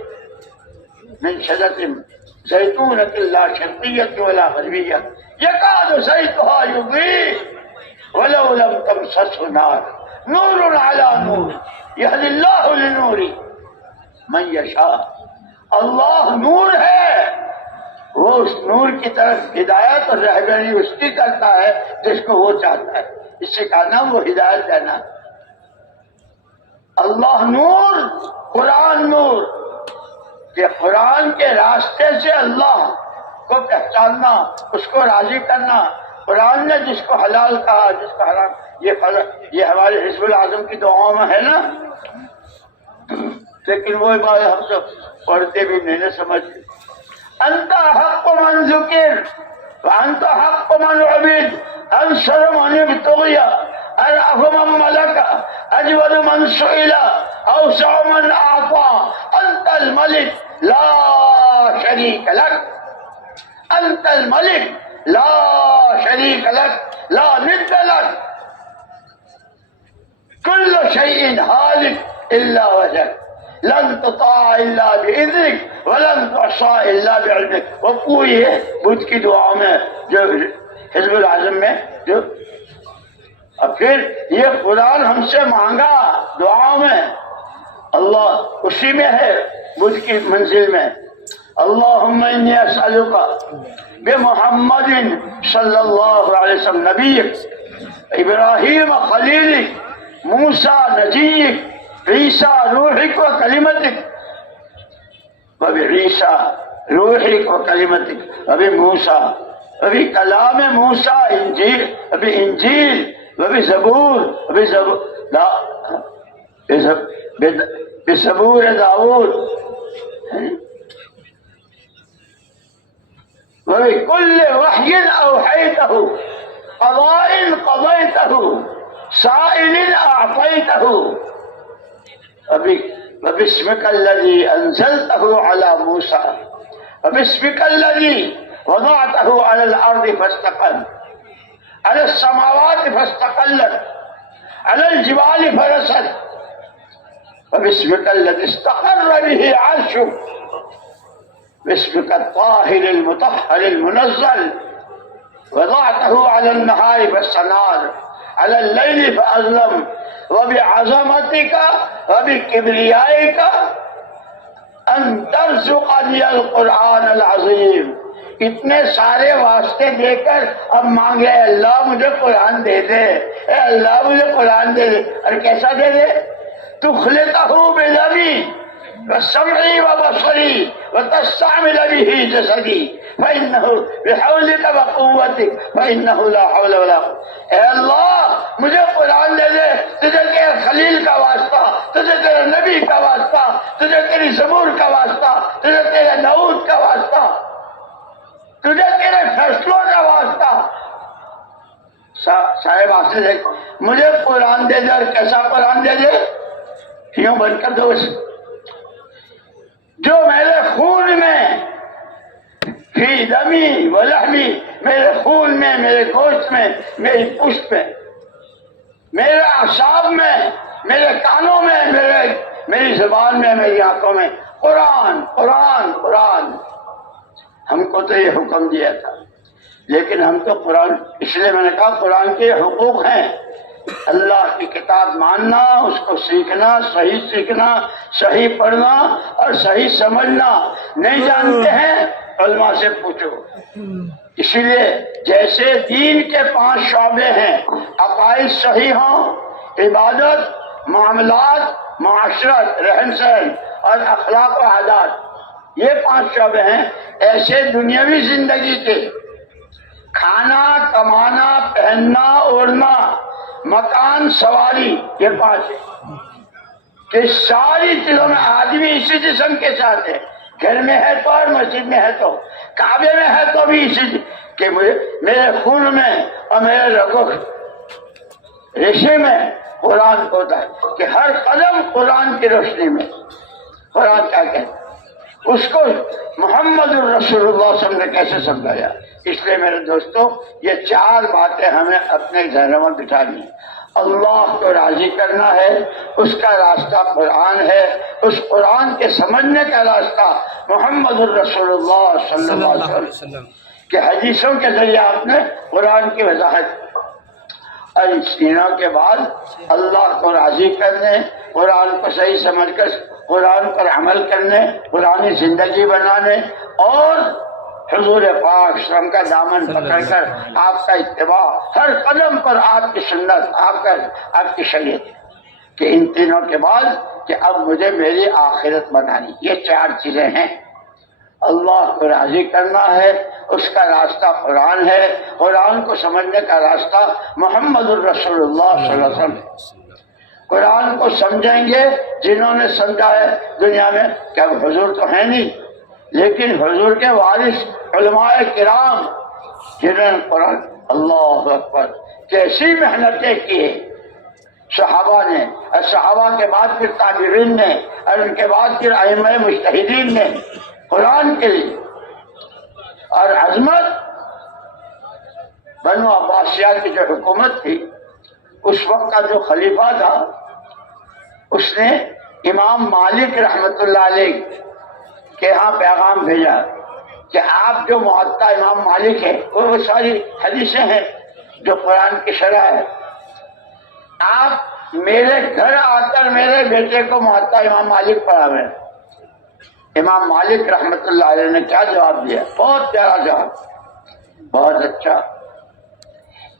من شجرة زيتونة لا شرقية ولا غربية يكاد زيتها يضيء ولو لم تمسسه نار نور على نور يهدي الله لنوره من يشاء۔ اللہ نور ہے، وہ اس نور کی طرف ہدایت اور رہبری اس کی کرتا ہے جس کو وہ چاہتا ہے، اس سے کہا نام وہ ہدایت دینا۔ اللہ نور، قرآن نور، کہ قرآن کے راستے سے اللہ کو پہچاننا، اس کو راضی کرنا۔ قرآن نے جس کو حلال کہا، جس کو حرام، یہ ہمارے حزب الاعظم کی دعاؤں میں ہے نا، لیکن وہ بات ہم سب پڑھتے بھی نہیں سمجھتے۔ انت حق من ذکر وانت حق من عبد انصر من ابتغی ارأف من ملک اجود من سئل اوسع من اعطى انت الملک لا شریک لک، انت الملک لا شریک لک لا ند لک، کل شیء ہالک الا وجهک لن تطاع الا باذنک ولن تعصى الا بعلمک۔ وہ پوری ہے بدھ کی دعا میں جو حزب الاعظم میں جو، اور پھر یہ قرآن ہم سے مانگا دعاؤں میں، اللہ اسی میں ہے بدھ کی منزل میں۔ اللہم انی اسألک بمحمد صلی اللہ علیہ وسلم نبیک ابراہیم خلیلک موسیٰ نجیک عیسیٰ روحک و کلمتک، وبعیسیٰ روحک و کلمتک وبموسیٰ، وبکلام موسیٰ انجیل، وبانجیل، وبزبور، بزبور داؤد، وبكل وحي أوحيته قضاء قضيته سائل أعطيته، وباسمك الذي أنزلته على موسى، وباسمك الذي وضعته على الأرض فاستقل، على السماوات فاستقلت، على الجبال فرست، وباسمك الذي استقر به عرشك، باسمك الطاهر المطهر المنزل، وضعته على النهار فاستنار، على الليل فأظلم، وبعظمتك وبكبريائك أن ترزقني القرآن العظيم اتنے سارے واسطے دے کر اب مانگے اللہ مجھے قرآن دے دے، اے اللہ مجھے قرآن دے دے. اور کیسا دے دے؟ تخلقہ بلبی وسمعی وبصری وتستعمل به جسدی فإنہ بحولک وقوتک فإنہ لا حول ولا قوة. اے اللہ مجھے قرآن دے دے، تجھے تیرے خلیل کا واسطہ، تجھے تیرے نبی کا واسطہ، تجھے تیری زبور کا واسطہ، تجھے تیرے داؤد کا واسطہ، تجھے تیرے فیصلوں کا واسطہ. صاحب واسطے دے مجھے قرآن دے دے. اور کیسا قرآن دے دے؟ یوں بن کر دو جو میرے خون میں، فی دمی و لحمی، میرے خون میں، میرے گوشت میں، میری پشت میں، میرے اعصاب میں، میرے کانوں میں، میری زبان میں، میری آنکھوں میں قرآن قرآن قرآن. ہم کو تو یہ حکم دیا تھا، لیکن ہم تو قرآن، اس لیے میں نے کہا قرآن کے حقوق ہیں. اللہ کی کتاب ماننا، اس کو سیکھنا، صحیح پڑھنا اور صحیح سمجھنا. نہیں جانتے ہیں علماء سے پوچھو. اسی لیے جیسے دین کے 5 شعبے ہیں، عقائد صحیح ہوں، عبادت، معاملات، معاشرت، رہن سہن اور اخلاق و عادات، یہ 5 شعبے ہیں. ایسے دنیاوی زندگی کے کھانا، کمانا، پہننا، اوڑھنا، مکان، سواری، یہ 5 ہے کہ ساری چیزوں میں آدمی اسی جسم کے ساتھ ہے. گھر میں ہے تو اور مسجد میں ہے تو، کعبے میں ہے تو بھی اسی کہ میرے خون میں اور میرے رگو ریشے میں قرآن ہوتا ہے کہ ہر قدم قرآن کی روشنی میں. قرآن کیا کہتا ہے اس کو محمد الرسول اللہ صلی اللہ علیہ وسلم نے کیسے سمجھایا. اس لیے میرے دوستو یہ 4 باتیں ہمیں اپنے ذہنوں میں بٹھانی. اللہ کو راضی کرنا ہے، اس کا راستہ قرآن ہے، اس قرآن کے سمجھنے کا راستہ محمد الرسول اللہ صلی اللہ علیہ وسلم کہ حدیثوں کے ذریعے آپ نے قرآن کی وضاحت. اور اس تینوں کے بعد اللہ کو راضی کرنے، قرآن کو صحیح سمجھ کر قرآن پر عمل کرنے، قرآنی زندگی بنانے اور حضور پاک وسلم کا دامن پکڑ کر آپ کا اتباع، ہر قدم پر آپ کی سنت، آپ کی شریعت. کہ ان تینوں کے بعد کہ اب مجھے میری آخرت بنانی. یہ 4 چیزیں ہیں. اللہ کو راضی کرنا ہے، اس کا راستہ قرآن ہے، قرآن کو سمجھنے کا راستہ محمد الرسول اللہ صلی اللہ علیہ وسلم. قرآن کو سمجھیں گے جنہوں نے سمجھا ہے دنیا میں کہ اب حضور تو ہیں نہیں، لیکن حضور کے وارث علماء کرام جنہوں نے قرآن، اللہ اکبر کیسی محنتیں کی صحابہ نے، اور صحابہ کے بعد پھر تابعین نے، اور ان کے بعد پھر ائمہ مجتہدین نے قرآن کے لیے. اور عظمت بنو عباسیہ کی جو حکومت تھی، اس وقت کا جو خلیفہ تھا، اس نے امام مالک رحمۃ اللہ علیہ کے ہاں پیغام بھیجا کہ آپ جو معطا امام مالک ہے، وہ ساری حدیثیں ہیں جو قرآن کی شرح ہے، آپ میرے گھر آ کر میرے بیٹے کو معطا امام مالک پڑھاویں. امام مالک رحمۃ اللہ علیہ نے کیا جواب دیا؟ بہت پیارا جواب، بہت اچھا.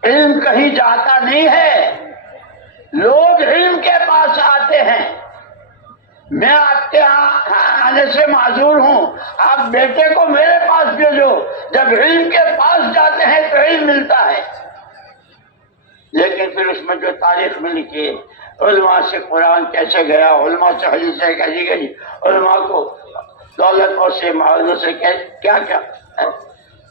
علم کہیں جاتا نہیں ہے، لوگ علم کے پاس آتے ہیں. میں آپ کے یہاں آنے سے معذور ہوں، آپ بیٹے کو میرے پاس بھیجو. جب علم کے پاس جاتے ہیں تو علم ملتا ہے. لیکن پھر اس میں جو تاریخ میں لکھی ہے، علماء سے قرآن کیسے گیا، علماء سے حدیثیں کیسی گئی، علماء کو دولتوں سے معاوضوں سے کیا کیا.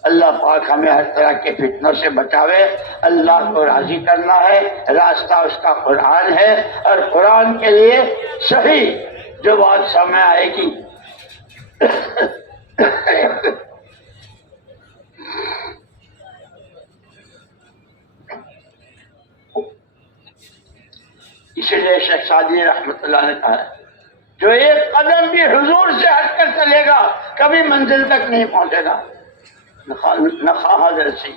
اللہ پاک ہمیں ہر طرح کے فتنوں سے بچاوے. اللہ کو راضی کرنا ہے، راستہ اس کا قرآن ہے، اور قرآن کے لیے صحیح جو بات سامنے آئے گی اسی لیے شیخ سعدی رحمۃ اللہ نے کہا ہے جو ایک قدم بھی حضور سے ہٹ کر چلے گا کبھی منزل تک نہیں پہنچے گا. نخواہ رسی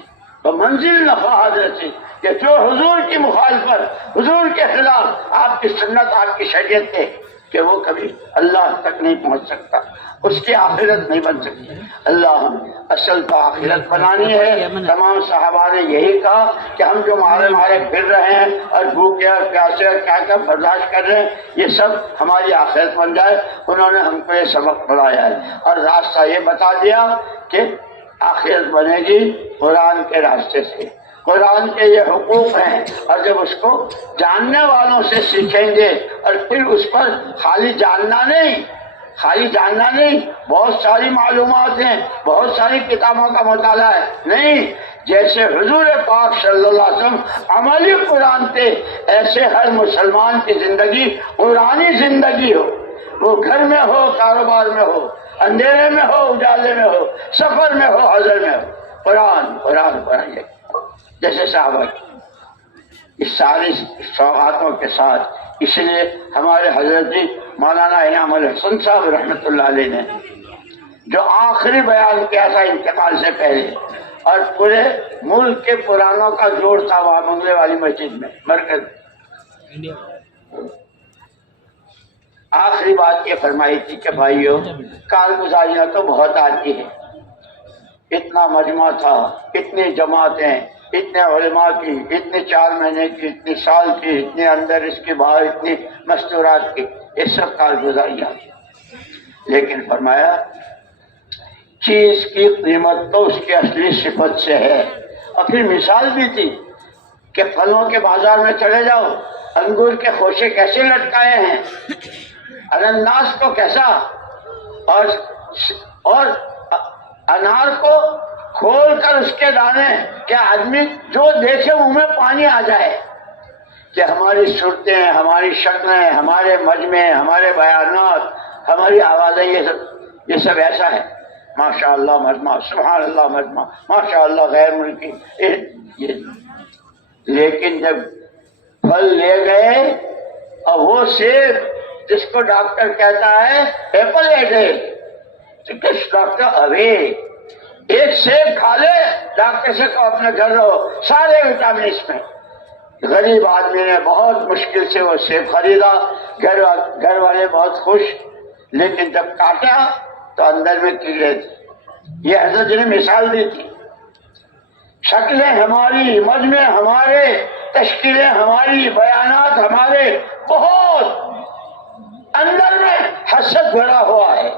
منزل نخواہ رسی کہ جو حضور کی مخالفت، حضور کے خلاف، آپ کی سنت، آپ کی شریعت کے کہ وہ کبھی اللہ تک نہیں پہنچ سکتا، اس کی آخرت نہیں بن سکتی۔ اللہ اصل تو آخرت بنانی ہے۔ تمام صحابہ نے یہی کہا کہ ہم جو مارے مارے پھر رہے ہیں اور بھوکے اور پیاسے اور کیا کیا برداشت کر رہے ہیں، یہ سب ہماری آخرت بن جائے۔ انہوں نے ہم کو یہ سبق پڑھایا ہے اور راستہ یہ بتا دیا کہ آخرت بنے گی قرآن کے راستے سے۔ قرآن کے یہ حقوق ہیں، اور جب اس کو جاننے والوں سے سیکھیں گے، اور پھر اس پر خالی جاننا نہیں، بہت ساری معلومات ہیں، بہت ساری کتابوں کا مطالعہ ہے، نہیں، جیسے حضور پاک صلی اللہ علیہ وسلم عملی قرآن تھے، ایسے ہر مسلمان کی زندگی قرآنی زندگی ہو، وہ گھر میں ہو، کاروبار میں ہو، اندھیرے میں ہو، اجالے میں ہو، سفر میں ہو، حضر میں ہو، قرآن قرآن قرآن۔ جیسے صحابہ اس ساری سوغاتوں کے ساتھ، اس لیے ہمارے حضرت جی مولانا انعام الحسن صاحب رحمۃ اللہ علیہ نے جو آخری بیان کیا تھا انتقال سے پہلے، اور پورے ملک کے پرانوں کا جوڑ تھا وہاں بنگلے والی مسجد میں مرکز، آخری بات یہ فرمائی تھی کہ بھائیو، کارگزاریاں تو بہت آتی ہیں، اتنا مجمع تھا، اتنی جماعتیں، اتنے علماء کی، اتنے 4 مہینے کی، اتنے سال کی، اتنے اندر اس کے باہر اتنی مستورات کی، یہ سب کارگزاریاں، لیکن فرمایا چیز کی قیمت تو اس کی اصلی صفت سے ہے۔ اور پھر مثال بھی تھی کہ پھلوں کے بازار میں چلے جاؤ، انگور کے خوشے کیسے لٹکائے ہیں، انناس کو کیسا، اور انار کو کھول کر اس کے دانے، کیا آدمی جو دیکھے منہ میں پانی آ جائے، کہ ہماری صورتیں، ہماری شکلیں، ہمارے مجمع، ہمارے بیانات، ہماری آوازیں، یہ سب ایسا ہے، ماشاء اللہ مجمع، سبحان اللہ مجمع، ماشاء اللہ غیر ملکی، لیکن جب پھل لے گئے اور وہ سیب جس کو ڈاکٹر کہتا ہے ایپل اے ڈے، تو کس ڈاکٹر ابھی ایک سیب کھا لے، ڈاکٹر سے کہو اپنے گھر رہو، سارے وٹامن اس میں۔ غریب آدمی نے بہت مشکل سے وہ سیب خریدا، گھر والے بہت خوش، لیکن جب کاٹا تو اندر میں کیڑے تھے۔ یہ حضرت جی نے مثال دی تھی، شکلیں ہماری، مجمع ہمارے، تشکیلیں ہماری، بیانات ہمارے، بہت اندر میں حسد بھرا ہوا ہے،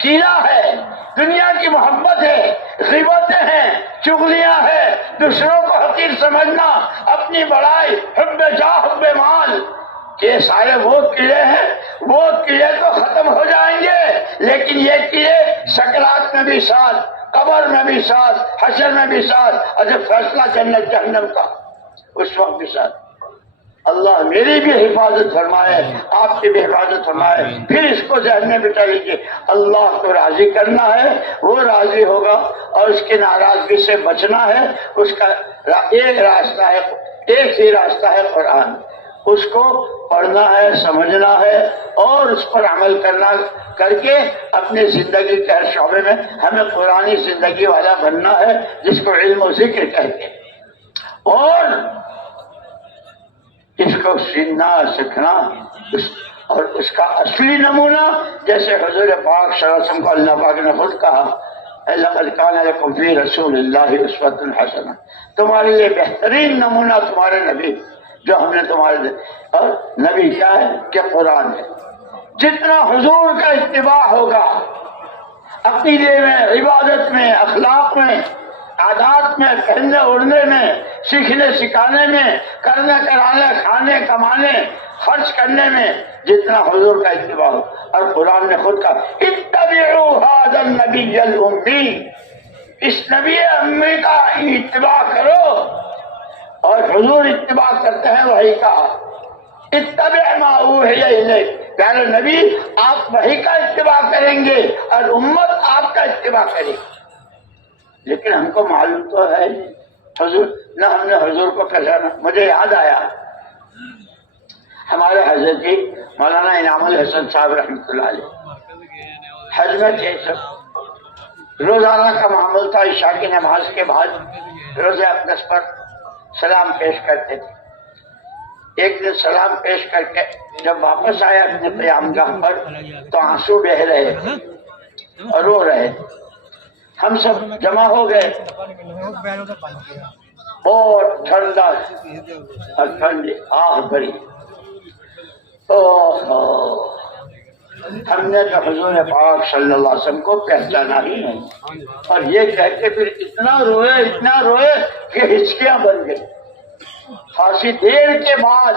کیڑا ہے، دنیا کی محبت ہے، غیبتیں ہیں، چغلیاں ہیں، دوسروں کو حقیر سمجھنا، اپنی بڑائی، حب جاہ، حب مال، یہ سارے وہ کیڑے ہیں۔ وہ کیڑے تو ختم ہو جائیں گے، لیکن یہ کیڑے سکرات میں بھی ساتھ، قبر میں بھی ساتھ، حشر میں بھی ساتھ، اور جب فیصلہ جنت جہنم کا اس وقت بھی ساتھ۔ اللہ میری بھی حفاظت فرمائے، آپ کی بھی حفاظت فرمائے۔ پھر اس کو ذہن میں بٹھا لیجیے، اللہ کو راضی کرنا ہے، وہ راضی ہوگا، اور اس کی ناراضگی سے بچنا ہے۔ اس کا ایک راستہ ہے، ایک ہی راستہ ہے قرآن، اس کو پڑھنا ہے، سمجھنا ہے، اور اس پر عمل کرنا، کر کے اپنی زندگی کے ہر شعبے میں ہمیں قرآنی زندگی والا بننا ہے، جس کو علم و ذکر کہتے ہیں، اور اس کو سیکھنا، سیکھنا، اور اس کا اصلی نمونہ جیسے حضور پاک صلی اللہ علیہ وسلم کو اللہ پاک نے خود کہا، لَقَدْ كَانَ لَكُمْ فِي رَسُولِ اللَّهِ أُسْوَةٌ حَسَنَةٌ، تمہارے لیے بہترین نمونہ تمہارے نبی جو ہم نے تمہارے دے، اور نبی کیا ہے کہ قرآن ہے۔ جتنا حضور کا اتباع ہوگا عقیدے میں، عبادت میں، اخلاق میں، عادات میں، پہننے اوڑھنے میں، سیکھنے سکھانے میں، کرنے کرانے، کھانے کمانے، خرچ کرنے میں، جتنا حضور کا اتباع ہو۔ اور قرآن نے خود کہا اتبعوا ھذا النبی الامی، اس نبی امی کا اتباع کرو، اور حضور اتباع کرتے ہیں وحی کا، اتبع ما اوحی الیک، پیارے نبی آپ وحی کا اتباع کریں گے اور امت آپ کا اتباع کرے گی۔ لیکن ہم کو معلوم تو ہے حضور، نہ ہم نے حضور کو پہچانا۔ مجھے یاد آیا ہمارے حضرت جی مولانا انعام الحسن صاحب رحمۃ اللہ علیہ حج میں تھے، سب روزانہ کا معمول تھا، عشاء کی نماز کے بعد روزہ اقدس پر سلام پیش کرتے تھے۔ ایک دن سلام پیش کر کے جب واپس آیا اپنے قیامگاہ پر تو آنسو بہ رہے اور رو رہے. ہم سب جمع ہو گئے اور ٹھنڈا اور ٹھنڈی آہ بھری. ہم نے تو حضور پاک صلی اللہ علیہ وسلم کو پہچانا ہی نہیں اور یہ کہہ کے پھر اتنا روئے کہ ہچکیاں بن گئی. خاصی دیر کے بعد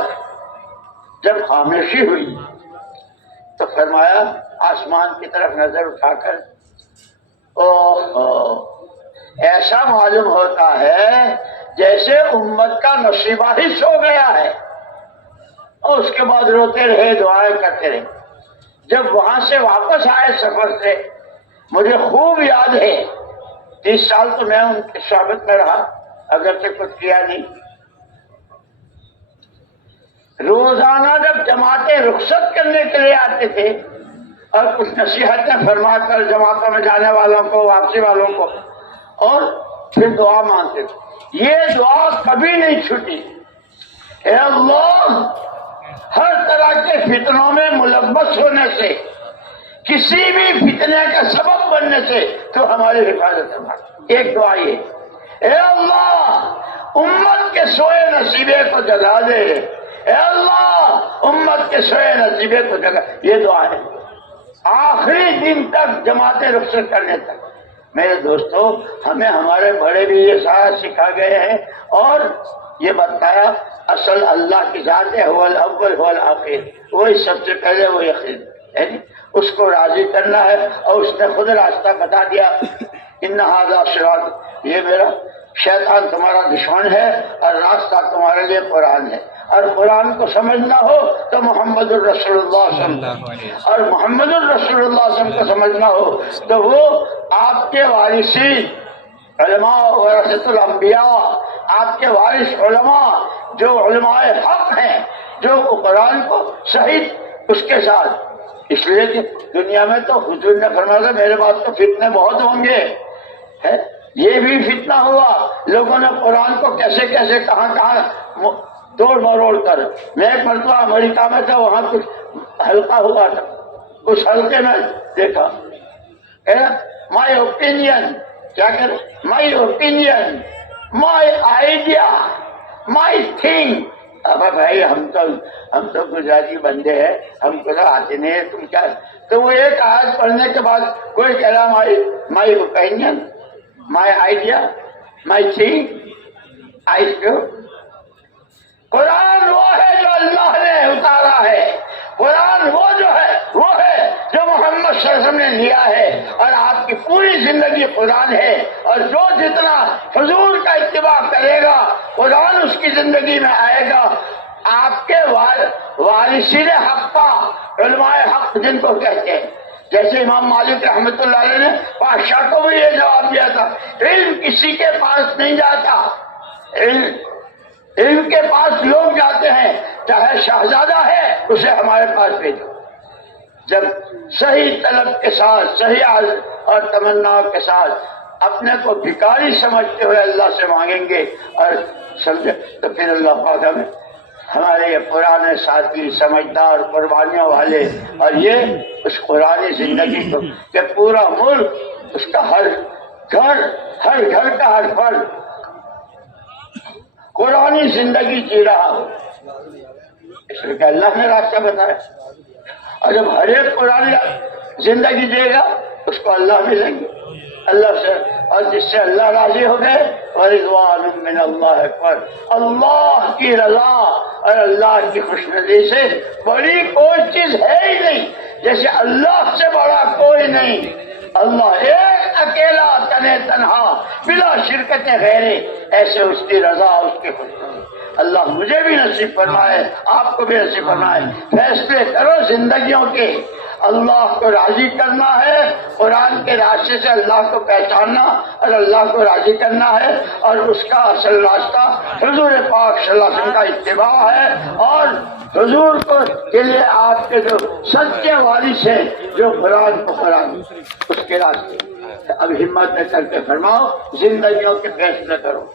جب خاموشی ہوئی تو فرمایا آسمان کی طرف نظر اٹھا کر ایسا معلوم ہوتا ہے جیسے امت کا نصیبہ ہی سو گیا ہے. اور اس کے بعد روتے رہے, دعائیں کرتے رہے. جب وہاں سے واپس آئے سفر سے مجھے خوب یاد ہے, 30 سال تو میں ان کی صحبت میں رہا اگرچہ کچھ کیا نہیں. روزانہ جب جماعتیں رخصت کرنے کے لیے آتے تھے اور کچھ نصیحتیں فرما کر جماعتوں میں جانے والوں کو, واپسی والوں کو, اور پھر دعا مانگتے تھے. یہ دعا کبھی نہیں چھوٹی. اے اللہ, ہر طرح کے فتنوں میں ملوث ہونے سے, کسی بھی فتنے کا سبب بننے سے تو ہماری حفاظت فرما. ایک دعا یہ, اے اللہ امت کے سوئے نصیبے کو جگا دے, اے اللہ امت کے سوئے نصیبے کو جگا. یہ دعا ہے آخری دن تک جماعتیں رخصت کرنے تک. میرے دوستو, ہمیں ہمارے بڑے بھی یہ سارا سکھا گئے ہیں اور یہ بتایا اصل اللہ کی ذات ہے, هو الاول هو الاخر, وہی سب سے پہلے وہی آخر, یعنی اس کو راضی کرنا ہے. اور اس نے خود راستہ بتا دیا, ان ھذا صراط, یہ میرا شیطان تمہارا دشمن ہے اور راستہ تمہارے لیے قرآن ہے. اور قرآن کو سمجھنا ہو تو محمد الرسول اللہ صلی اللہ علیہ وسلم, اور محمد الرسول اللہ صلی اللہ علیہ وسلم کو سمجھنا ہو تو وہ آپ کے وارثین علماء ورثۃ الانبیاء, آپ کے وارث علماء جو علماء حق ہیں, جو قرآن کو صحیح اس کے ساتھ. اس لیے کہ دنیا میں تو حضور نے فرمایا تھا میرے بعد تو فتنے بہت ہوں گے. یہ بھی فتنہ ہوا, لوگوں نے قرآن کو کیسے کیسے کہاں توڑ مروڑ کر. میں ایک مرتبہ امریکہ میں تھا, وہاں کچھ حلقہ ہوا تھا, اس حلقے میں دیکھا مائی اوپینین, کیا کرے, مائی opinion, my idea, my thing. اب بھائی ہم تو گجراتی بندے ہیں, ہم کو تو آتے نہیں ہے, تم کیا. تو وہ ایک آیت پڑھنے کے بعد کوئی کہہ رہا my opinion, my idea, my thing, I view. قرآن وہ ہے جو اللہ نے اتارا ہے, قرآن وہ ہے جو محمد صلی اللہ علیہ وسلم نے لیا ہے, اور آپ کی پوری زندگی قرآن ہے. اور جو جتنا حضور کا اتباع کرے گا قرآن اس کی زندگی میں آئے گا. آپ کے وارثین حق کا, علماء حق جن کو کہتے ہیں, جیسے امام مالک رحمۃ اللہ علیہ نے بادشاہ کو بھی یہ جواب دیا تھا, علم کسی کے پاس نہیں جاتا, علم کے پاس لوگ جاتے ہیں, چاہے شہزادہ ہے اسے ہمارے پاس بھیجو. جب صحیح طلب کے ساتھ, صحیح عرض اور تمنا کے ساتھ اپنے کو بھکاری سمجھتے ہوئے اللہ سے مانگیں گے اور سمجھے تو پھر اللہ پاک ہمیں ہمارے یہ پرانے ساتھی سمجھدار قربانیوں والے, اور یہ اس قرآنی زندگی کو کہ پورا ملک, اس کا ہر گھر کا ہر فرد قرآنی زندگی جی رہا ہو. اس لیے کہ اللہ نے راستہ بتایا, اور جب ہر ایک قرآنی زندگی جیے گا اس کو اللہ ملیں گے اللہ سے, اور جس سے اللہ راضی ہو گئے ورضوان من اللہ اکبر. اللہ کی رضا اور اللہ کی خوشنودی سے بڑی کوئی چیز ہے ہی نہیں, جیسے اللہ سے بڑا کوئی نہیں. اللہ ایک اکیلا تنے تنہا بلا شرکت غیرے, ایسے اس کی رضا, اس کی خوشنودی. اللہ مجھے بھی نصیب فرمائے, آپ کو بھی نصیب فرمائے. فیصلے کرو زندگیوں کے, اللہ کو راضی کرنا ہے, قرآن کے راستے سے اللہ کو پہچاننا اور اللہ کو راضی کرنا ہے, اور اس کا اصل راستہ حضور پاک صلی اللہ علیہ وسلم کا اتباع ہے, اور حضور کو کے لیے آپ کے جو سچے وارث ہیں جو قرآن کو قرآن اس کے راستے. اب ہمت میں کر کے فرماؤ, زندگیوں کے فیصلے کرو.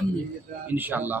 انشاءاللہ.